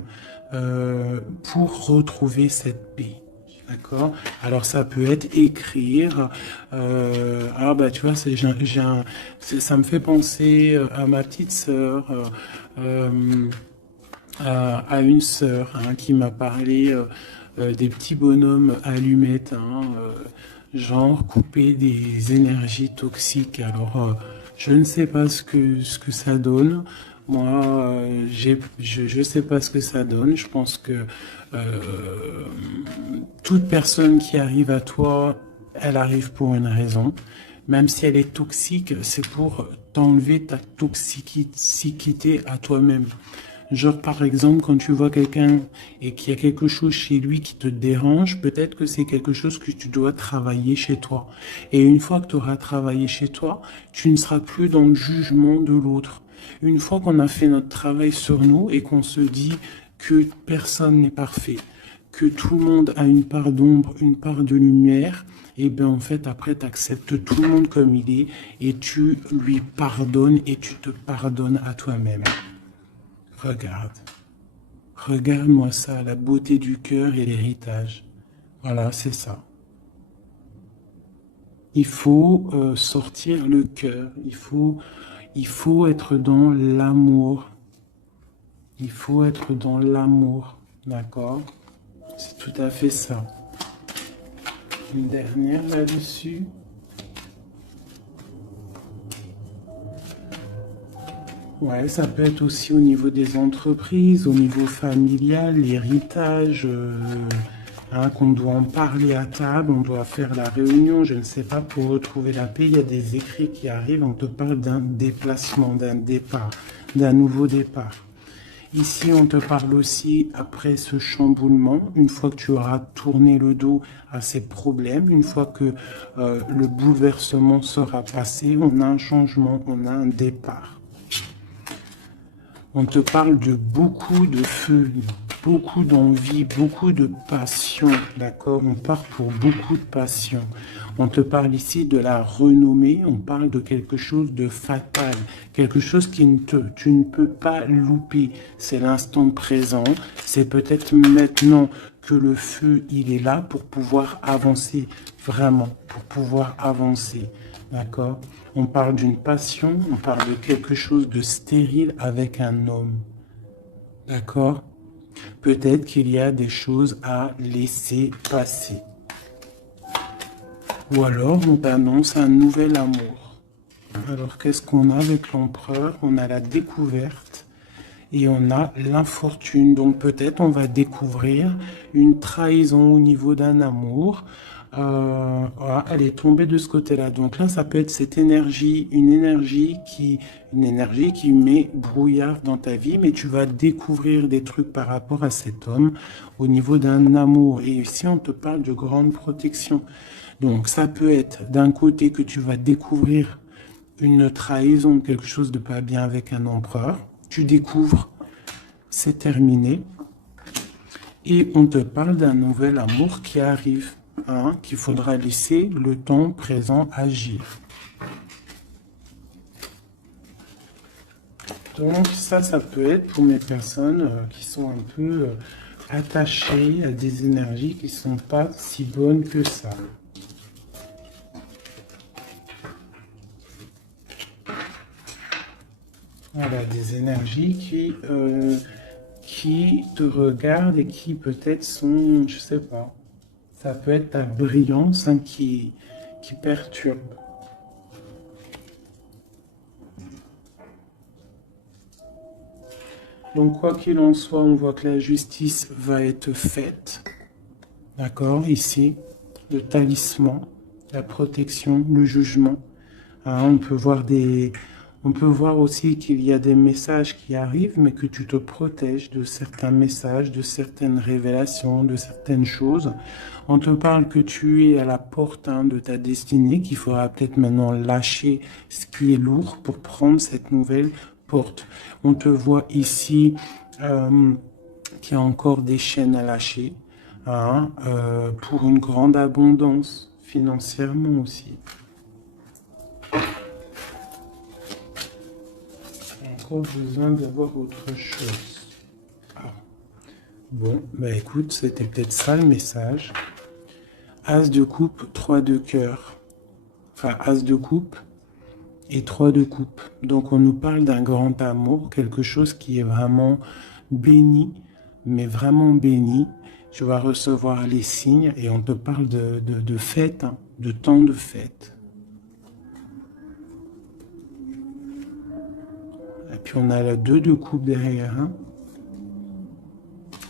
pour retrouver cette paix. D'accord? Alors, ça peut être écrire. Ah, bah, tu vois, ça me fait penser à ma petite sœur, à une sœur hein, qui m'a parlé des petits bonhommes allumettes, hein, genre couper des énergies toxiques. Alors, je ne sais pas ce que ça donne. Moi, je sais pas ce que ça donne. Je pense que euh, toute personne qui arrive à toi, elle arrive pour une raison. Même si elle est toxique, c'est pour t'enlever ta toxicité à toi-même. Genre, par exemple, quand tu vois quelqu'un et qu'il y a quelque chose chez lui qui te dérange, peut-être que c'est quelque chose que tu dois travailler chez toi. Et une fois que tu auras travaillé chez toi, tu ne seras plus dans le jugement de l'autre. Une fois qu'on a fait notre travail sur nous et qu'on se dit que personne n'est parfait, que tout le monde a une part d'ombre, une part de lumière, et bien en fait après tu acceptes tout le monde comme il est et tu lui pardonnes et tu te pardonnes à toi-même. Regarde, regarde-moi ça, la beauté du cœur et l'héritage. Voilà, c'est ça. Il faut sortir le cœur, il faut être dans l'amour. Il faut être dans l'amour, d'accord? C'est tout à fait ça. Une dernière là-dessus. Ouais, ça peut être aussi au niveau des entreprises, au niveau familial, l'héritage, hein, qu'on doit en parler à table, on doit faire la réunion, je ne sais pas, pour retrouver la paix. Il y a des écrits qui arrivent, on te parle d'un déplacement, d'un départ, d'un nouveau départ. Ici, on te parle aussi, après ce chamboulement, une fois que tu auras tourné le dos à ces problèmes, une fois que le bouleversement sera passé, on a un changement, on a un départ. On te parle de beaucoup de feu, beaucoup d'envie, beaucoup de passion, d'accord? On part pour beaucoup de passion. On te parle ici de la renommée, on parle de quelque chose de fatal, quelque chose tu ne peux pas louper. C'est l'instant présent, c'est peut-être maintenant que le feu, il est là pour pouvoir avancer, vraiment, pour pouvoir avancer. D'accord? On parle d'une passion, on parle de quelque chose de stérile avec un homme. D'accord? Peut-être qu'il y a des choses à laisser passer. Ou alors on t'annonce un nouvel amour. Alors qu'est-ce qu'on a avec l'empereur? On a la découverte et on a l'infortune. Donc peut-être on va découvrir une trahison au niveau d'un amour. Voilà, elle est tombée de ce côté-là. Donc là, ça peut être cette énergie, une énergie qui met brouillard dans ta vie, mais tu vas découvrir des trucs par rapport à cet homme au niveau d'un amour. Et ici, on te parle de grande protection. Donc ça peut être d'un côté que tu vas découvrir une trahison, quelque chose de pas bien avec un empereur. Tu découvres, c'est terminé. Et on te parle d'un nouvel amour qui arrive, hein, qu'il faudra laisser le temps présent agir. Donc ça peut être pour mes personnes qui sont un peu attachées à des énergies qui ne sont pas si bonnes que ça. Voilà, des énergies qui te regardent et qui peut-être sont, je sais pas, ça peut être ta brillance hein, qui perturbe. Donc, quoi qu'il en soit, on voit que la justice va être faite. D'accord? Ici, le talisman, la protection, le jugement. Hein, on peut voir aussi qu'il y a des messages qui arrivent, mais que tu te protèges de certains messages, de certaines révélations, de certaines choses. On te parle que tu es à la porte de ta destinée, qu'il faudra peut-être maintenant lâcher ce qui est lourd pour prendre cette nouvelle porte. On te voit ici qu'il y a encore des chaînes à lâcher, hein, pour une grande abondance financièrement aussi. Encore besoin d'avoir autre chose. Ah. Bon, bah écoute, c'était peut-être ça le message. As de coupe, 3 de cœur. Enfin, as de coupe et 3 de coupe. Donc on nous parle d'un grand amour, quelque chose qui est vraiment béni, mais vraiment béni. Tu vas recevoir les signes et on te parle de fête, hein, de temps de fête. Et puis on a la 2 de coupe derrière. Hein.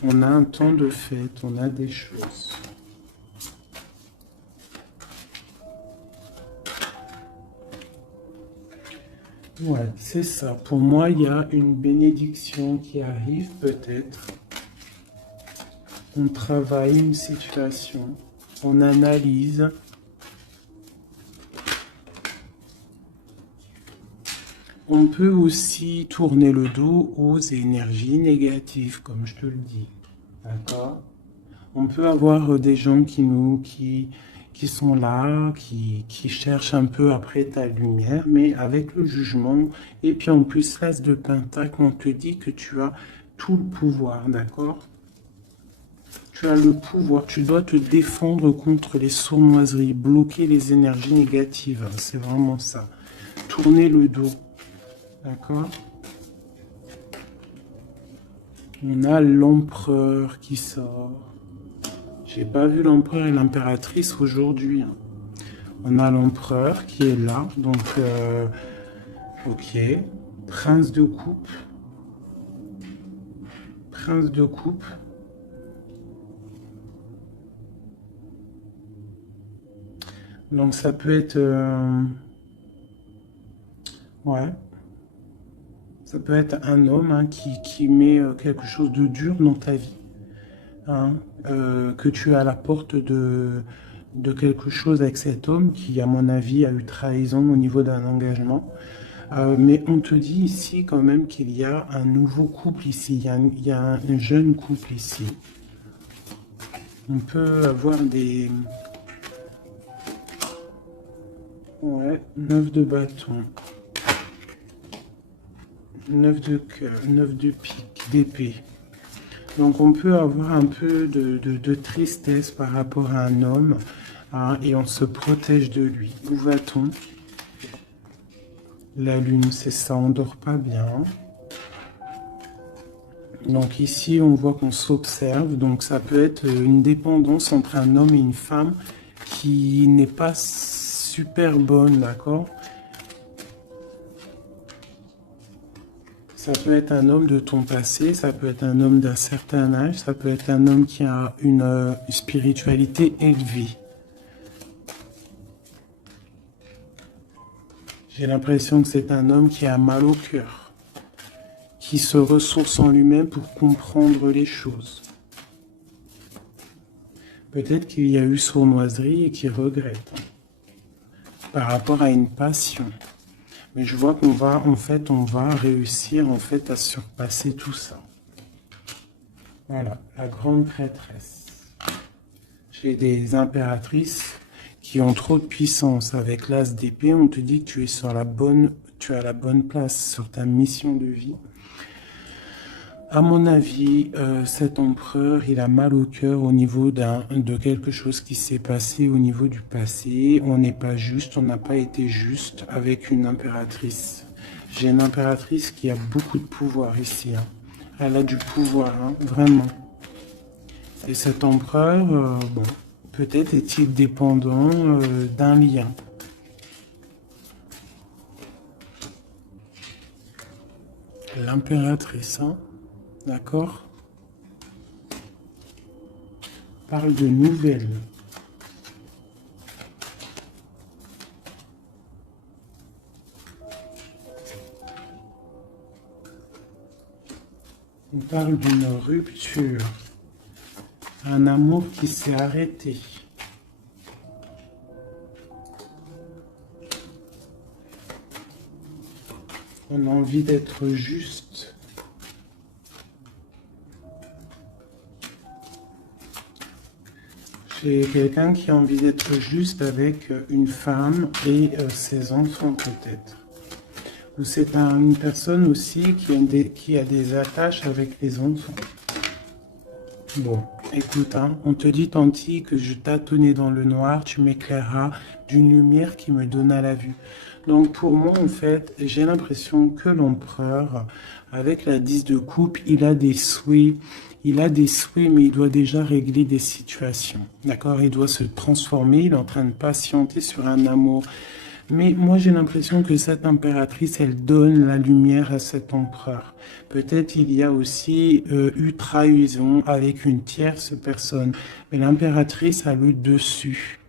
On a un temps de fête, on a des choses. Ouais, c'est ça. Pour moi, il y a une bénédiction qui arrive peut-être. On travaille une situation, on analyse. On peut aussi tourner le dos aux énergies négatives, comme je te le dis. D'accord? On peut avoir des gens qui sont là, qui cherchent un peu après ta lumière, mais avec le jugement. Et puis en plus, l'as de pentacle, on te dit que tu as tout le pouvoir, d'accord? Tu as le pouvoir, tu dois te défendre contre les sournoiseries, bloquer les énergies négatives, c'est vraiment ça. Tourner le dos, d'accord? On a l'empereur qui sort. J'ai pas vu l'empereur et l'impératrice aujourd'hui. On a l'empereur qui est là, donc ok. Prince de coupe. Prince de coupe. Donc ça peut être... ouais. Ça peut être un homme hein, qui met quelque chose de dur dans ta vie. Hein, que tu es à la porte de quelque chose avec cet homme qui, à mon avis, a eu trahison au niveau d'un engagement. Mais on te dit ici quand même qu'il y a un nouveau couple ici. Il y a un jeune couple ici. On peut avoir des... Ouais, 9 de bâton. 9 de cœur, 9 de pique, d'épée. Donc on peut avoir un peu de tristesse par rapport à un homme hein, et on se protège de lui. Où va-t-on? La lune, c'est ça, on dort pas bien. Donc ici, on voit qu'on s'observe. Donc ça peut être une dépendance entre un homme et une femme qui n'est pas super bonne, d'accord? Ça peut être un homme de ton passé, ça peut être un homme d'un certain âge, ça peut être un homme qui a une spiritualité élevée. J'ai l'impression que c'est un homme qui a mal au cœur, qui se ressource en lui-même pour comprendre les choses. Peut-être qu'il y a eu sournoiserie et qu'il regrette par rapport à une passion. Mais je vois qu'on va, en fait, on va réussir en fait à surpasser tout ça. Voilà, la grande prêtresse. J'ai des impératrices qui ont trop de puissance. Avec l'as d'épée, on te dit que tu es sur tu as la bonne place sur ta mission de vie. À mon avis, cet empereur, il a mal au cœur au niveau de quelque chose qui s'est passé au niveau du passé. On n'est pas juste, on n'a pas été juste avec une impératrice. J'ai une impératrice qui a beaucoup de pouvoir ici. Hein. Elle a du pouvoir, hein, vraiment. Et cet empereur, bon, peut-être est-il dépendant d'un lien. L'impératrice, hein. D'accord? Parle de nouvelles. On parle d'une rupture. Un amour qui s'est arrêté. On a envie d'être juste. J'ai quelqu'un qui a envie d'être juste avec une femme et ses enfants peut-être. Ou c'est une personne aussi qui a des attaches avec les enfants. Bon, écoute, hein, on te dit Tanti que je tâtonnais dans le noir, tu m'éclaireras d'une lumière qui me donna la vue. Donc pour moi, en fait, j'ai l'impression que l'empereur, avec la 10 de coupe, il a des souhaits, mais il doit déjà régler des situations. D'accord? Il doit se transformer, il est en train de patienter sur un amour. Mais moi, j'ai l'impression que cette impératrice, elle donne la lumière à cet empereur. Peut-être il y a aussi eu trahison avec une tierce personne. Mais l'impératrice a le dessus.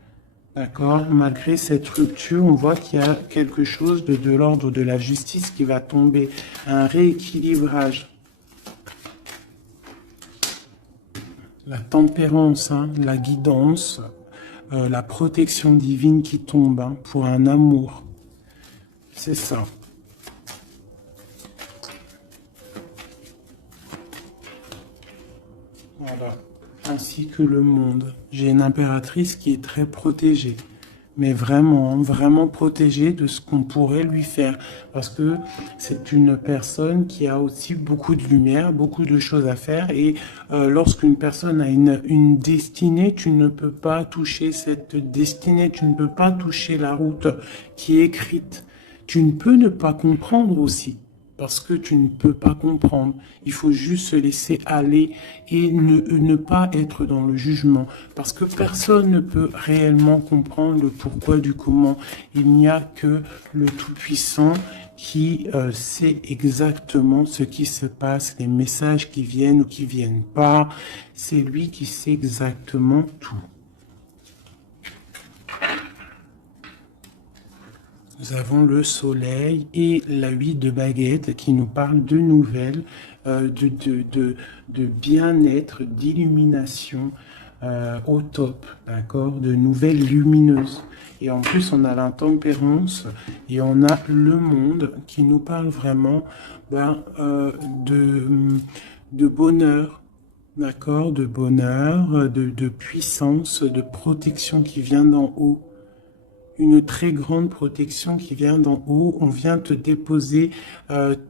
D'accord? Malgré cette rupture, on voit qu'il y a quelque chose de l'ordre de la justice qui va tomber. Un rééquilibrage. La tempérance, hein, la guidance, la protection divine qui tombe hein, pour un amour. C'est ça. Voilà. Ainsi que le monde. J'ai une impératrice qui est très protégée. Mais vraiment, vraiment protégée de ce qu'on pourrait lui faire. Parce que c'est une personne qui a aussi beaucoup de lumière, beaucoup de choses à faire. Et lorsqu'une personne a une destinée, tu ne peux pas toucher cette destinée. Tu ne peux pas toucher la route qui est écrite. Tu ne peux ne pas comprendre aussi. Parce que tu ne peux pas comprendre. Il faut juste se laisser aller et ne pas être dans le jugement. Parce que personne ne peut réellement comprendre le pourquoi du comment. Il n'y a que le Tout-Puissant qui sait exactement ce qui se passe, les messages qui viennent ou qui viennent pas. C'est lui qui sait exactement tout. Nous avons le soleil et la 8 de baguette qui nous parle de nouvelles, de bien-être, d'illumination au top, d'accord, de nouvelles lumineuses. Et en plus, on a l'intempérance et on a le monde qui nous parle vraiment de bonheur, d'accord, de bonheur, de puissance, de protection qui vient d'en haut. Une très grande protection qui vient d'en haut. On vient te déposer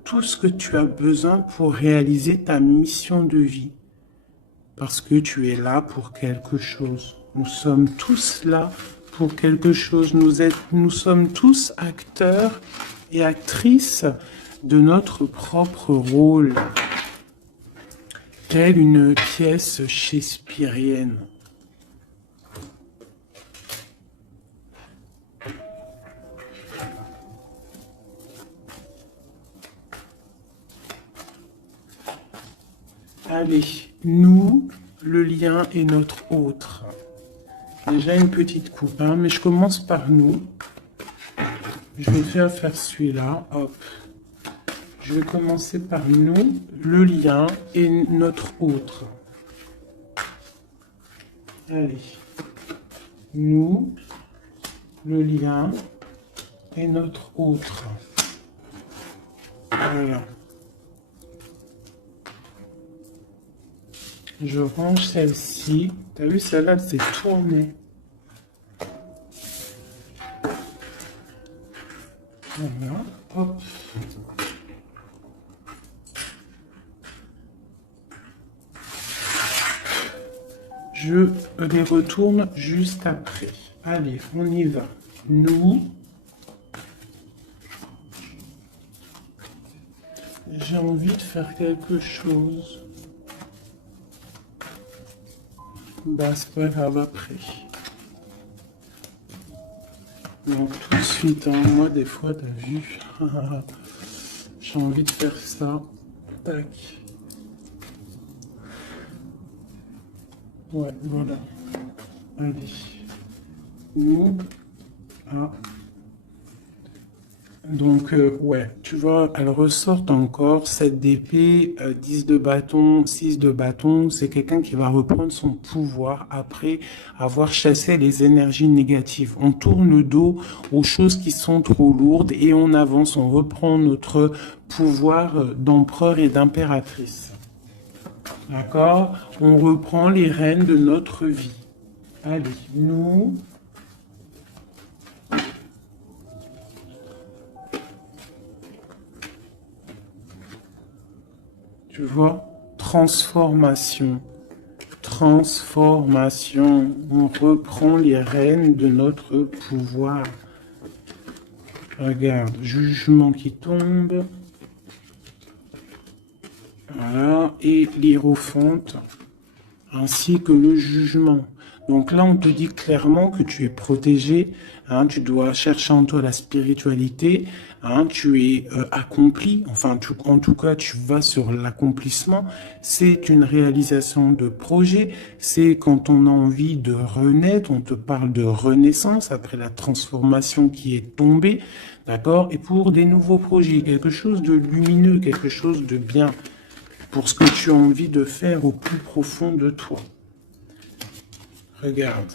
tout ce que tu as besoin pour réaliser ta mission de vie. Parce que tu es là pour quelque chose. Nous sommes tous là pour quelque chose. Nous sommes tous acteurs et actrices de notre propre rôle. Telle une pièce shakespearienne. Allez, nous, le lien est notre autre. Déjà une petite coupe, hein, mais je commence par nous. Je vais déjà faire celui-là, hop. Je vais commencer par nous, le lien et notre autre. Allez, nous, le lien et notre autre. Voilà. Je range celle-ci. T'as vu, celle-là, elle s'est tournée. Voilà, hop. Je les retourne juste après. Allez, on y va. Nous. J'ai envie de faire quelque chose. Bah, c'est pas grave après. Donc tout de suite, hein, moi des fois, t'as vu, j'ai envie de faire ça. Tac. Ouais, voilà. Allez. Nous, ah. Donc, ouais, tu vois, elle ressort encore 7 d'épée, 10 de bâton, 6 de bâton. C'est quelqu'un qui va reprendre son pouvoir après avoir chassé les énergies négatives. On tourne le dos aux choses qui sont trop lourdes et on avance, on reprend notre pouvoir d'empereur et d'impératrice. D'accord? On reprend les rênes de notre vie. Allez, nous, tu vois, transformation. Transformation. On reprend les rênes de notre pouvoir. Regarde, jugement qui tombe. Voilà, et l'hiérophante, ainsi que le jugement. Donc là, on te dit clairement que tu es protégé, hein, tu dois chercher en toi la spiritualité, hein, tu es accompli, enfin, en tout cas, tu vas sur l'accomplissement. C'est une réalisation de projet, c'est quand on a envie de renaître, on te parle de renaissance après la transformation qui est tombée, d'accord? Et pour des nouveaux projets, quelque chose de lumineux, quelque chose de bien, pour ce que tu as envie de faire au plus profond de toi. Regarde,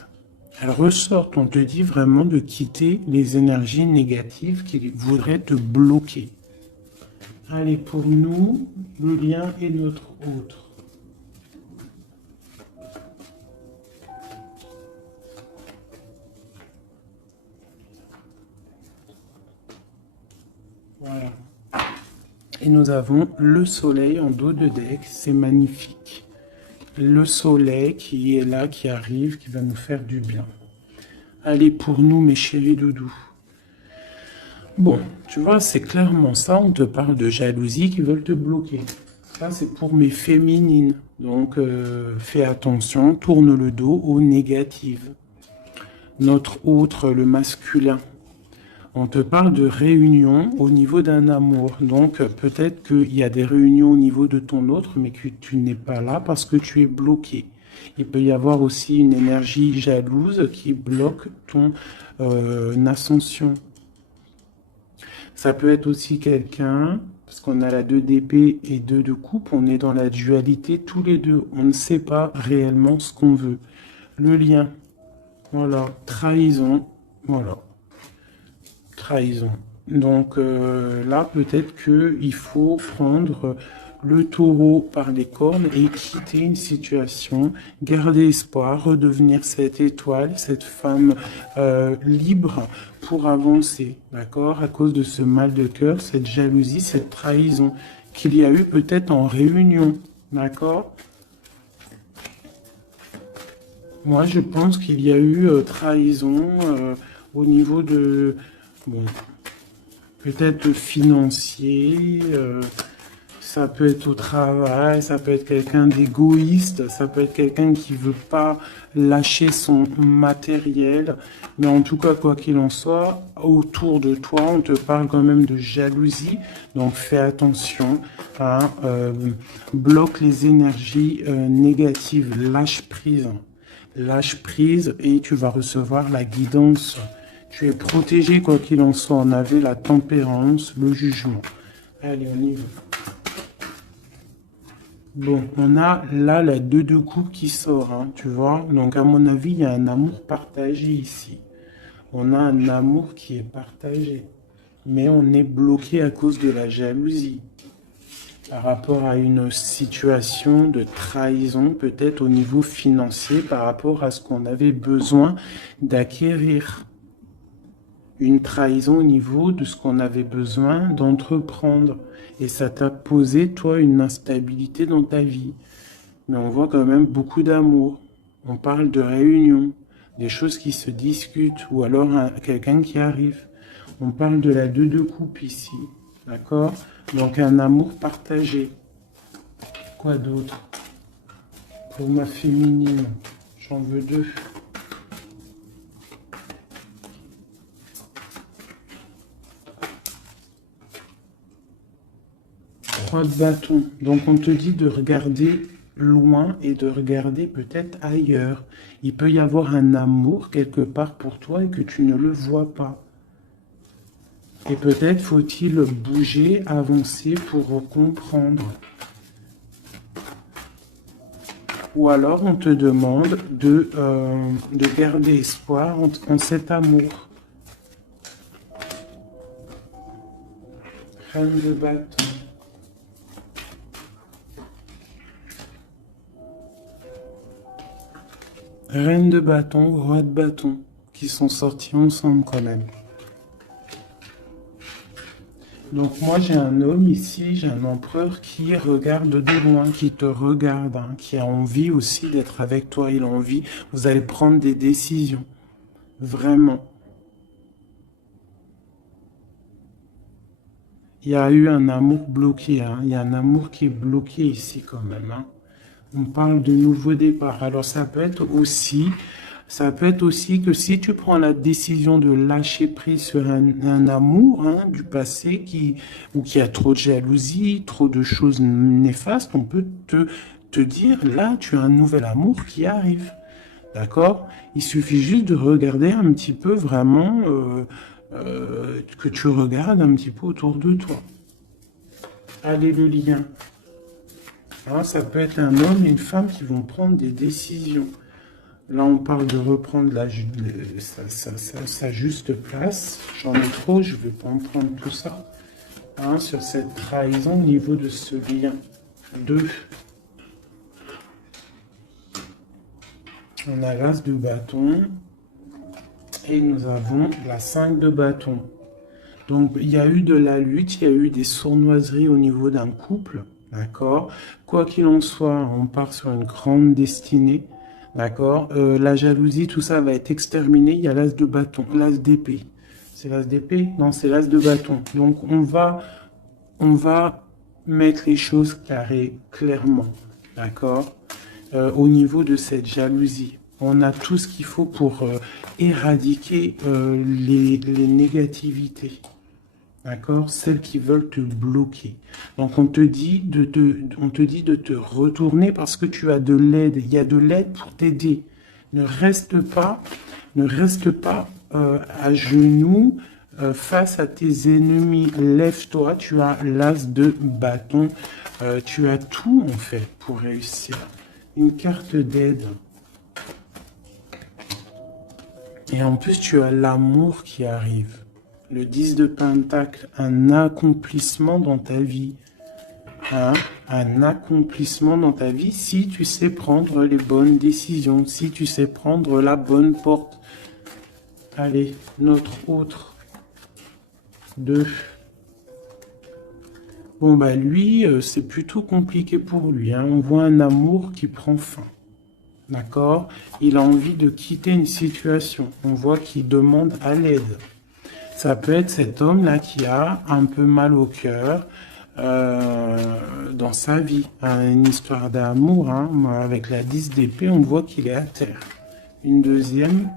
elles ressortent, on te dit vraiment de quitter les énergies négatives qui voudraient te bloquer. Allez, pour nous, le lien est notre autre. Voilà. Et nous avons le soleil en dos de deck, c'est magnifique. Le soleil qui est là, qui arrive, qui va nous faire du bien. Allez, pour nous, mes chéris doudous. Bon, tu vois, c'est clairement ça, on te parle de jalousie qui veulent te bloquer. Ça, c'est pour mes féminines. Donc, fais attention, tourne le dos aux négatives. Notre autre, le masculin. On te parle de réunion au niveau d'un amour. Donc, peut-être qu'il y a des réunions au niveau de ton autre, mais que tu n'es pas là parce que tu es bloqué. Il peut y avoir aussi une énergie jalouse qui bloque ton ascension. Ça peut être aussi quelqu'un, parce qu'on a la 2 d'épée et 2 de coupe, on est dans la dualité tous les deux. On ne sait pas réellement ce qu'on veut. Le lien, voilà, trahison, voilà, trahison. Donc là, peut-être qu'il faut prendre le taureau par les cornes et quitter une situation, garder espoir, redevenir cette étoile, cette femme libre pour avancer, d'accord? À cause de ce mal de cœur, cette jalousie, cette trahison qu'il y a eu peut-être en réunion, d'accord? Moi, je pense qu'il y a eu trahison au niveau de, bon, peut-être financier, ça peut être au travail, ça peut être quelqu'un d'égoïste, ça peut être quelqu'un qui veut pas lâcher son matériel. Mais en tout cas, quoi qu'il en soit, autour de toi, on te parle quand même de jalousie. Donc fais attention, hein, bloque les énergies négatives, lâche prise. Lâche prise et tu vas recevoir la guidance. Tu es protégé quoi qu'il en soit. On avait la tempérance, le jugement. Allez, on y va. Bon, on a là la 2 de coupe qui sort, hein, tu vois. Donc, à mon avis, il y a un amour partagé ici. On a un amour qui est partagé. Mais on est bloqué à cause de la jalousie. Par rapport à une situation de trahison, peut-être au niveau financier, par rapport à ce qu'on avait besoin d'acquérir. Une trahison au niveau de ce qu'on avait besoin d'entreprendre. Et ça t'a posé, toi, une instabilité dans ta vie. Mais on voit quand même beaucoup d'amour. On parle de réunion, des choses qui se discutent, ou alors quelqu'un qui arrive. On parle de la 2 de coupe ici. D'accord? Donc un amour partagé. Quoi d'autre? Pour ma féminine, j'en veux 2. 3 de bâton. Donc on te dit de regarder loin et de regarder peut-être ailleurs. Il peut y avoir un amour quelque part pour toi et que tu ne le vois pas. Et peut-être faut-il bouger, avancer pour comprendre. Ou alors on te demande de garder espoir en cet amour. Reine de bâton. Reine de bâton, roi de bâton, qui sont sortis ensemble quand même. Donc moi j'ai un homme ici, j'ai un empereur qui regarde de loin, qui te regarde, hein, qui a envie aussi d'être avec toi, il a envie, vous allez prendre des décisions, vraiment. Il y a eu un amour bloqué, hein, il y a un amour qui est bloqué ici quand même, hein. On parle de nouveau départ, alors ça peut être aussi que si tu prends la décision de lâcher prise sur un amour, hein, du passé ou qui a trop de jalousie, trop de choses néfastes, on peut te dire, là, tu as un nouvel amour qui arrive. D'accord? Il suffit juste de regarder un petit peu vraiment, que tu regardes un petit peu autour de toi. Allez, le lien. Hein, ça peut être un homme et une femme qui vont prendre des décisions. Là, on parle de reprendre sa juste place. J'en ai trop, je ne vais pas en prendre tout ça. Hein, sur cette trahison au niveau de ce lien. 2. On a l'as de bâton. Et nous avons la 5 de bâton. Donc, il y a eu de la lutte, il y a eu des sournoiseries au niveau d'un couple. D'accord? Quoi qu'il en soit, on part sur une grande destinée. D'accord? La jalousie, tout ça va être exterminé. Il y a l'as de bâton, l'as d'épée. C'est l'as d'épée? Non, c'est l'as de bâton. Donc, on va mettre les choses carrées, clairement. D'accord? Au niveau de cette jalousie. On a tout ce qu'il faut pour éradiquer les négativités. D'accord? Celles qui veulent te bloquer. Donc, on te dit de te retourner parce que tu as de l'aide. Il y a de l'aide pour t'aider. Ne reste pas à genoux face à tes ennemis. Lève-toi, tu as l'as de bâton. Tu as tout, en fait, pour réussir. Une carte d'aide. Et en plus, tu as l'amour qui arrive. Le 10 de Pentacle, un accomplissement dans ta vie. Hein? Un accomplissement dans ta vie si tu sais prendre les bonnes décisions, si tu sais prendre la bonne porte. Allez, notre autre. 2. Bon, bah lui, c'est plutôt compliqué pour lui. Hein. On voit un amour qui prend fin. D'accord? Il a envie de quitter une situation. On voit qu'il demande à l'aide. Ça peut être cet homme-là qui a un peu mal au cœur dans sa vie. Une histoire d'amour, hein. Avec la 10 d'épée, on voit qu'il est à terre. Une deuxième.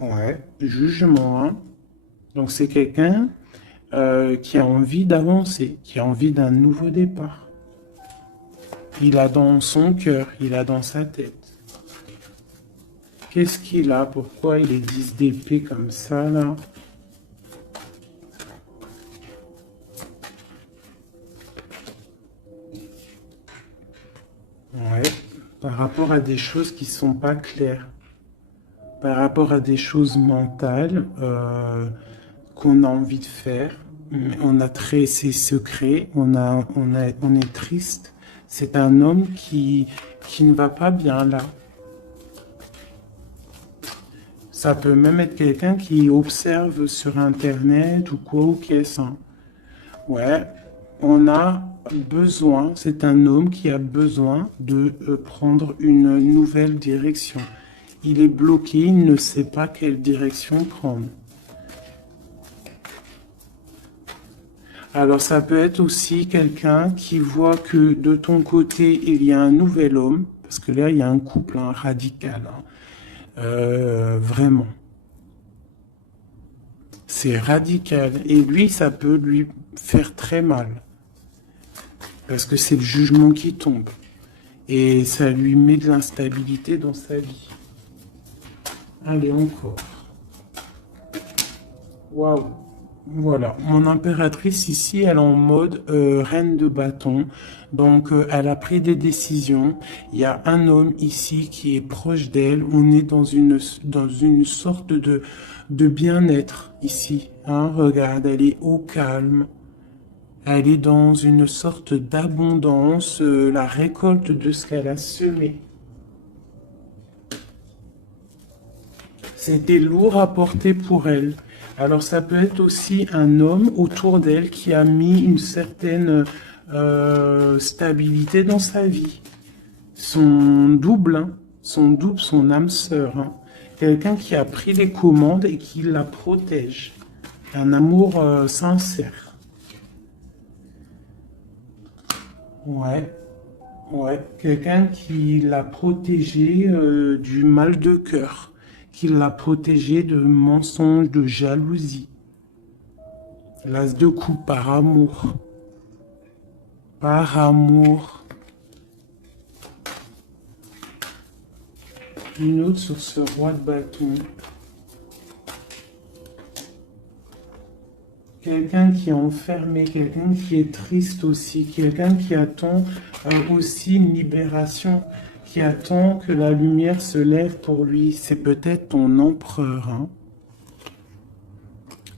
Ouais, jugement. Hein. Donc c'est quelqu'un qui a envie d'avancer, qui a envie d'un nouveau départ. Il a dans son cœur, il a dans sa tête. Qu'est-ce qu'il a? Pourquoi il est 10 d'épée comme ça, là? Ouais, par rapport à des choses qui sont pas claires. Par rapport à des choses mentales qu'on a envie de faire. On a ses secrets, on est triste. C'est un homme qui ne va pas bien, là. Ça peut même être quelqu'un qui observe sur Internet ou quoi, ou qu'est-ce. Hein. Ouais, on a besoin, c'est un homme qui a besoin de prendre une nouvelle direction. Il est bloqué, il ne sait pas quelle direction prendre. Alors ça peut être aussi quelqu'un qui voit que de ton côté, il y a un nouvel homme, parce que là, il y a un couple hein, radical. Hein. Vraiment. C'est radical. Et lui, ça peut lui faire très mal. parce que c'est le jugement qui tombe. Et ça lui met de l'instabilité dans sa vie. Allez, encore. Waouh. Voilà, mon impératrice ici, elle est en mode reine de bâton. Donc, elle a pris des décisions. Il y a un homme ici qui est proche d'elle. On est dans une sorte de bien-être ici. Hein. Regarde, elle est au calme. Elle est dans une sorte d'abondance, la récolte de ce qu'elle a semé. C'était lourd à porter pour elle. Alors ça peut être aussi un homme autour d'elle qui a mis une certaine stabilité dans sa vie. Son double, hein, son âme sœur. Hein. Quelqu'un qui a pris les commandes et qui la protège. Un amour sincère. Ouais, ouais. Quelqu'un qui l'a protégé du mal de cœur. Qui l'a protégé de mensonges, de jalousie. L'as de coupe par amour. Par amour. Une autre sur ce roi de bâton. Quelqu'un qui est enfermé, quelqu'un qui est triste aussi, quelqu'un qui attend aussi une libération, qui attend que la lumière se lève pour lui. C'est peut-être ton empereur. Hein.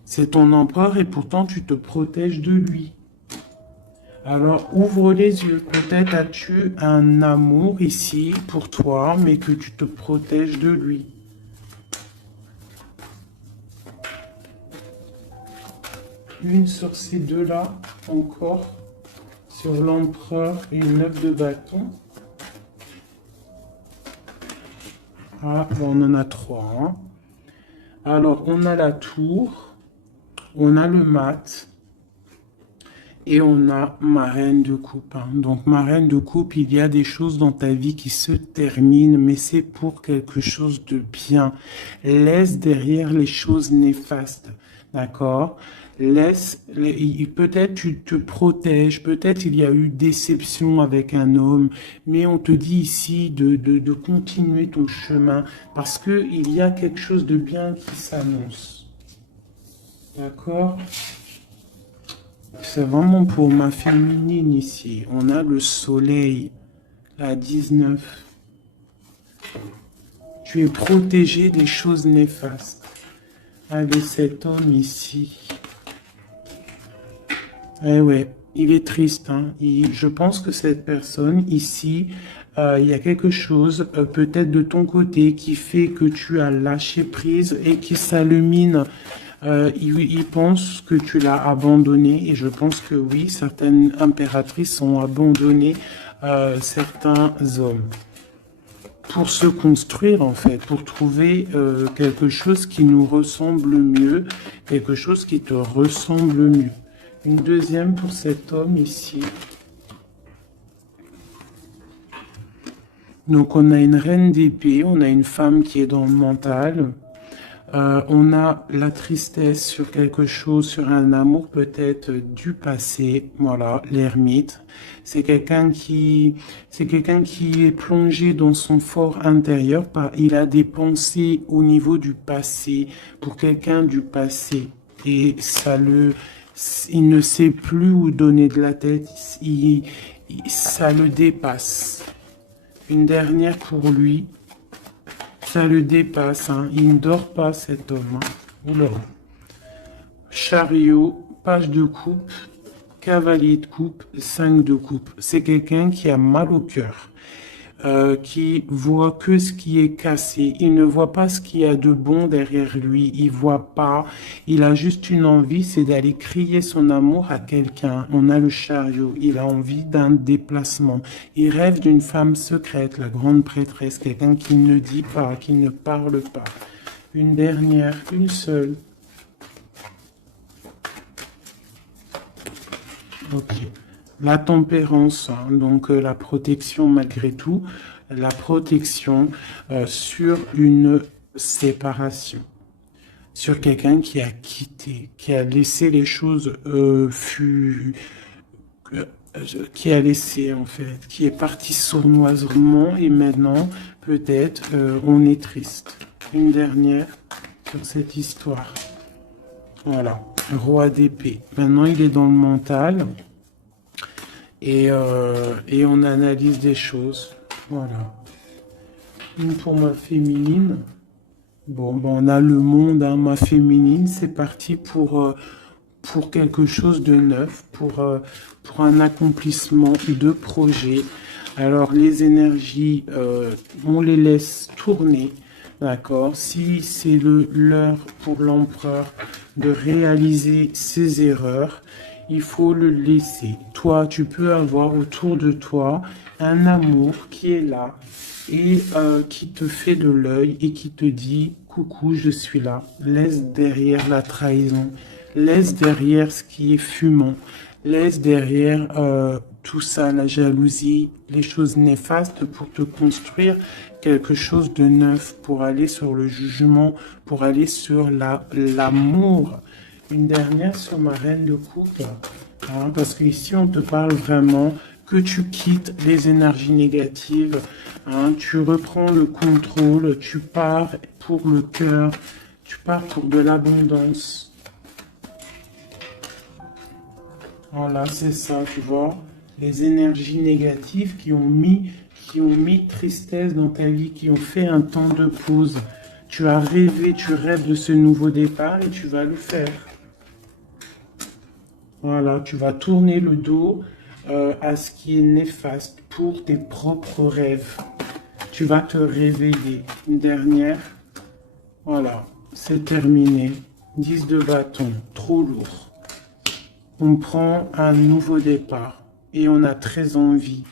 C'est ton empereur et pourtant tu te protèges de lui. Alors ouvre les yeux. Peut-être as-tu un amour ici pour toi, mais que tu te protèges de lui. Une sur ces deux-là, encore. Sur l'empereur, une 9 de bâton. Ah, bon, on en a 3. Hein. Alors, on a la tour, on a le mat, et on a ma reine de coupe. Hein. Donc, ma reine de coupe, il y a des choses dans ta vie qui se terminent, mais c'est pour quelque chose de bien. Laisse derrière les choses néfastes. D'accord? Peut-être tu te protèges, peut-être il y a eu déception avec un homme, mais on te dit ici de continuer ton chemin parce que il y a quelque chose de bien qui s'annonce. D'accord? C'est vraiment pour ma féminine ici. On a le soleil, la 19. Tu es protégé des choses néfastes. Avec cet homme ici. Eh ouais, il est triste. Hein. Je pense que cette personne ici, il y a quelque chose peut-être de ton côté qui fait que tu as lâché prise et qui s'illumine. Il pense que tu l'as abandonné et je pense que oui, certaines impératrices ont abandonné certains hommes pour se construire en fait, pour trouver quelque chose qui nous ressemble mieux, quelque chose qui te ressemble mieux. Une deuxième pour cet homme ici. Donc on a une reine d'épée, on a une femme qui est dans le mental. On a la tristesse sur quelque chose, sur un amour peut-être du passé. Voilà, l'ermite. C'est quelqu'un qui est plongé dans son fort intérieur. Il a des pensées au niveau du passé, pour quelqu'un du passé. Et il ne sait plus où donner de la tête. Ça le dépasse. Une dernière pour lui. Ça le dépasse, hein. Il ne dort pas cet homme. Hein. Oula. Chariot, page de coupe, cavalier de coupe, 5 de coupe. C'est quelqu'un qui a mal au cœur, qui voit que ce qui est cassé. Il ne voit pas ce qu'il y a de bon derrière lui. Il voit pas. Il a juste une envie, c'est d'aller crier son amour à quelqu'un. On a le chariot. Il a envie d'un déplacement. Il rêve d'une femme secrète, la grande prêtresse, quelqu'un qui ne dit pas, qui ne parle pas. Une dernière, une seule. Ok. La tempérance, hein, donc la protection malgré tout, la protection sur une séparation, sur quelqu'un qui a quitté, qui a laissé les choses qui a laissé en fait, qui est parti sournoisement et maintenant peut-être on est triste. Une dernière sur cette histoire. Voilà, roi d'épée. Maintenant il est dans le mental et on analyse des choses. Voilà. Une pour ma féminine. Bon, ben on a le monde, hein, ma féminine, c'est parti pour quelque chose de neuf, pour un accomplissement de projet. Alors les énergies, on les laisse tourner, d'accord? Si c'est l'heure pour l'empereur de réaliser ses erreurs, il faut le laisser. Toi, tu peux avoir autour de toi un amour qui est là et qui te fait de l'œil et qui te dit coucou, je suis là. Laisse derrière la trahison, laisse derrière ce qui est fumant, laisse derrière tout ça, la jalousie, les choses néfastes pour te construire quelque chose de neuf, pour aller sur le jugement, pour aller sur l'amour. Une dernière sur ma reine de coupe, hein, parce qu'ici on te parle vraiment que tu quittes les énergies négatives, hein, tu reprends le contrôle, tu pars pour le cœur, tu pars pour de l'abondance. Voilà, c'est ça, tu vois. Les énergies négatives qui ont mis tristesse dans ta vie, qui ont fait un temps de pause. Tu as rêvé, tu rêves de ce nouveau départ et tu vas le faire. Voilà, tu vas tourner le dos à ce qui est néfaste pour tes propres rêves. Tu vas te réveiller. Une dernière. Voilà, c'est terminé. 10 de bâton, trop lourd. On prend un nouveau départ et on a très envie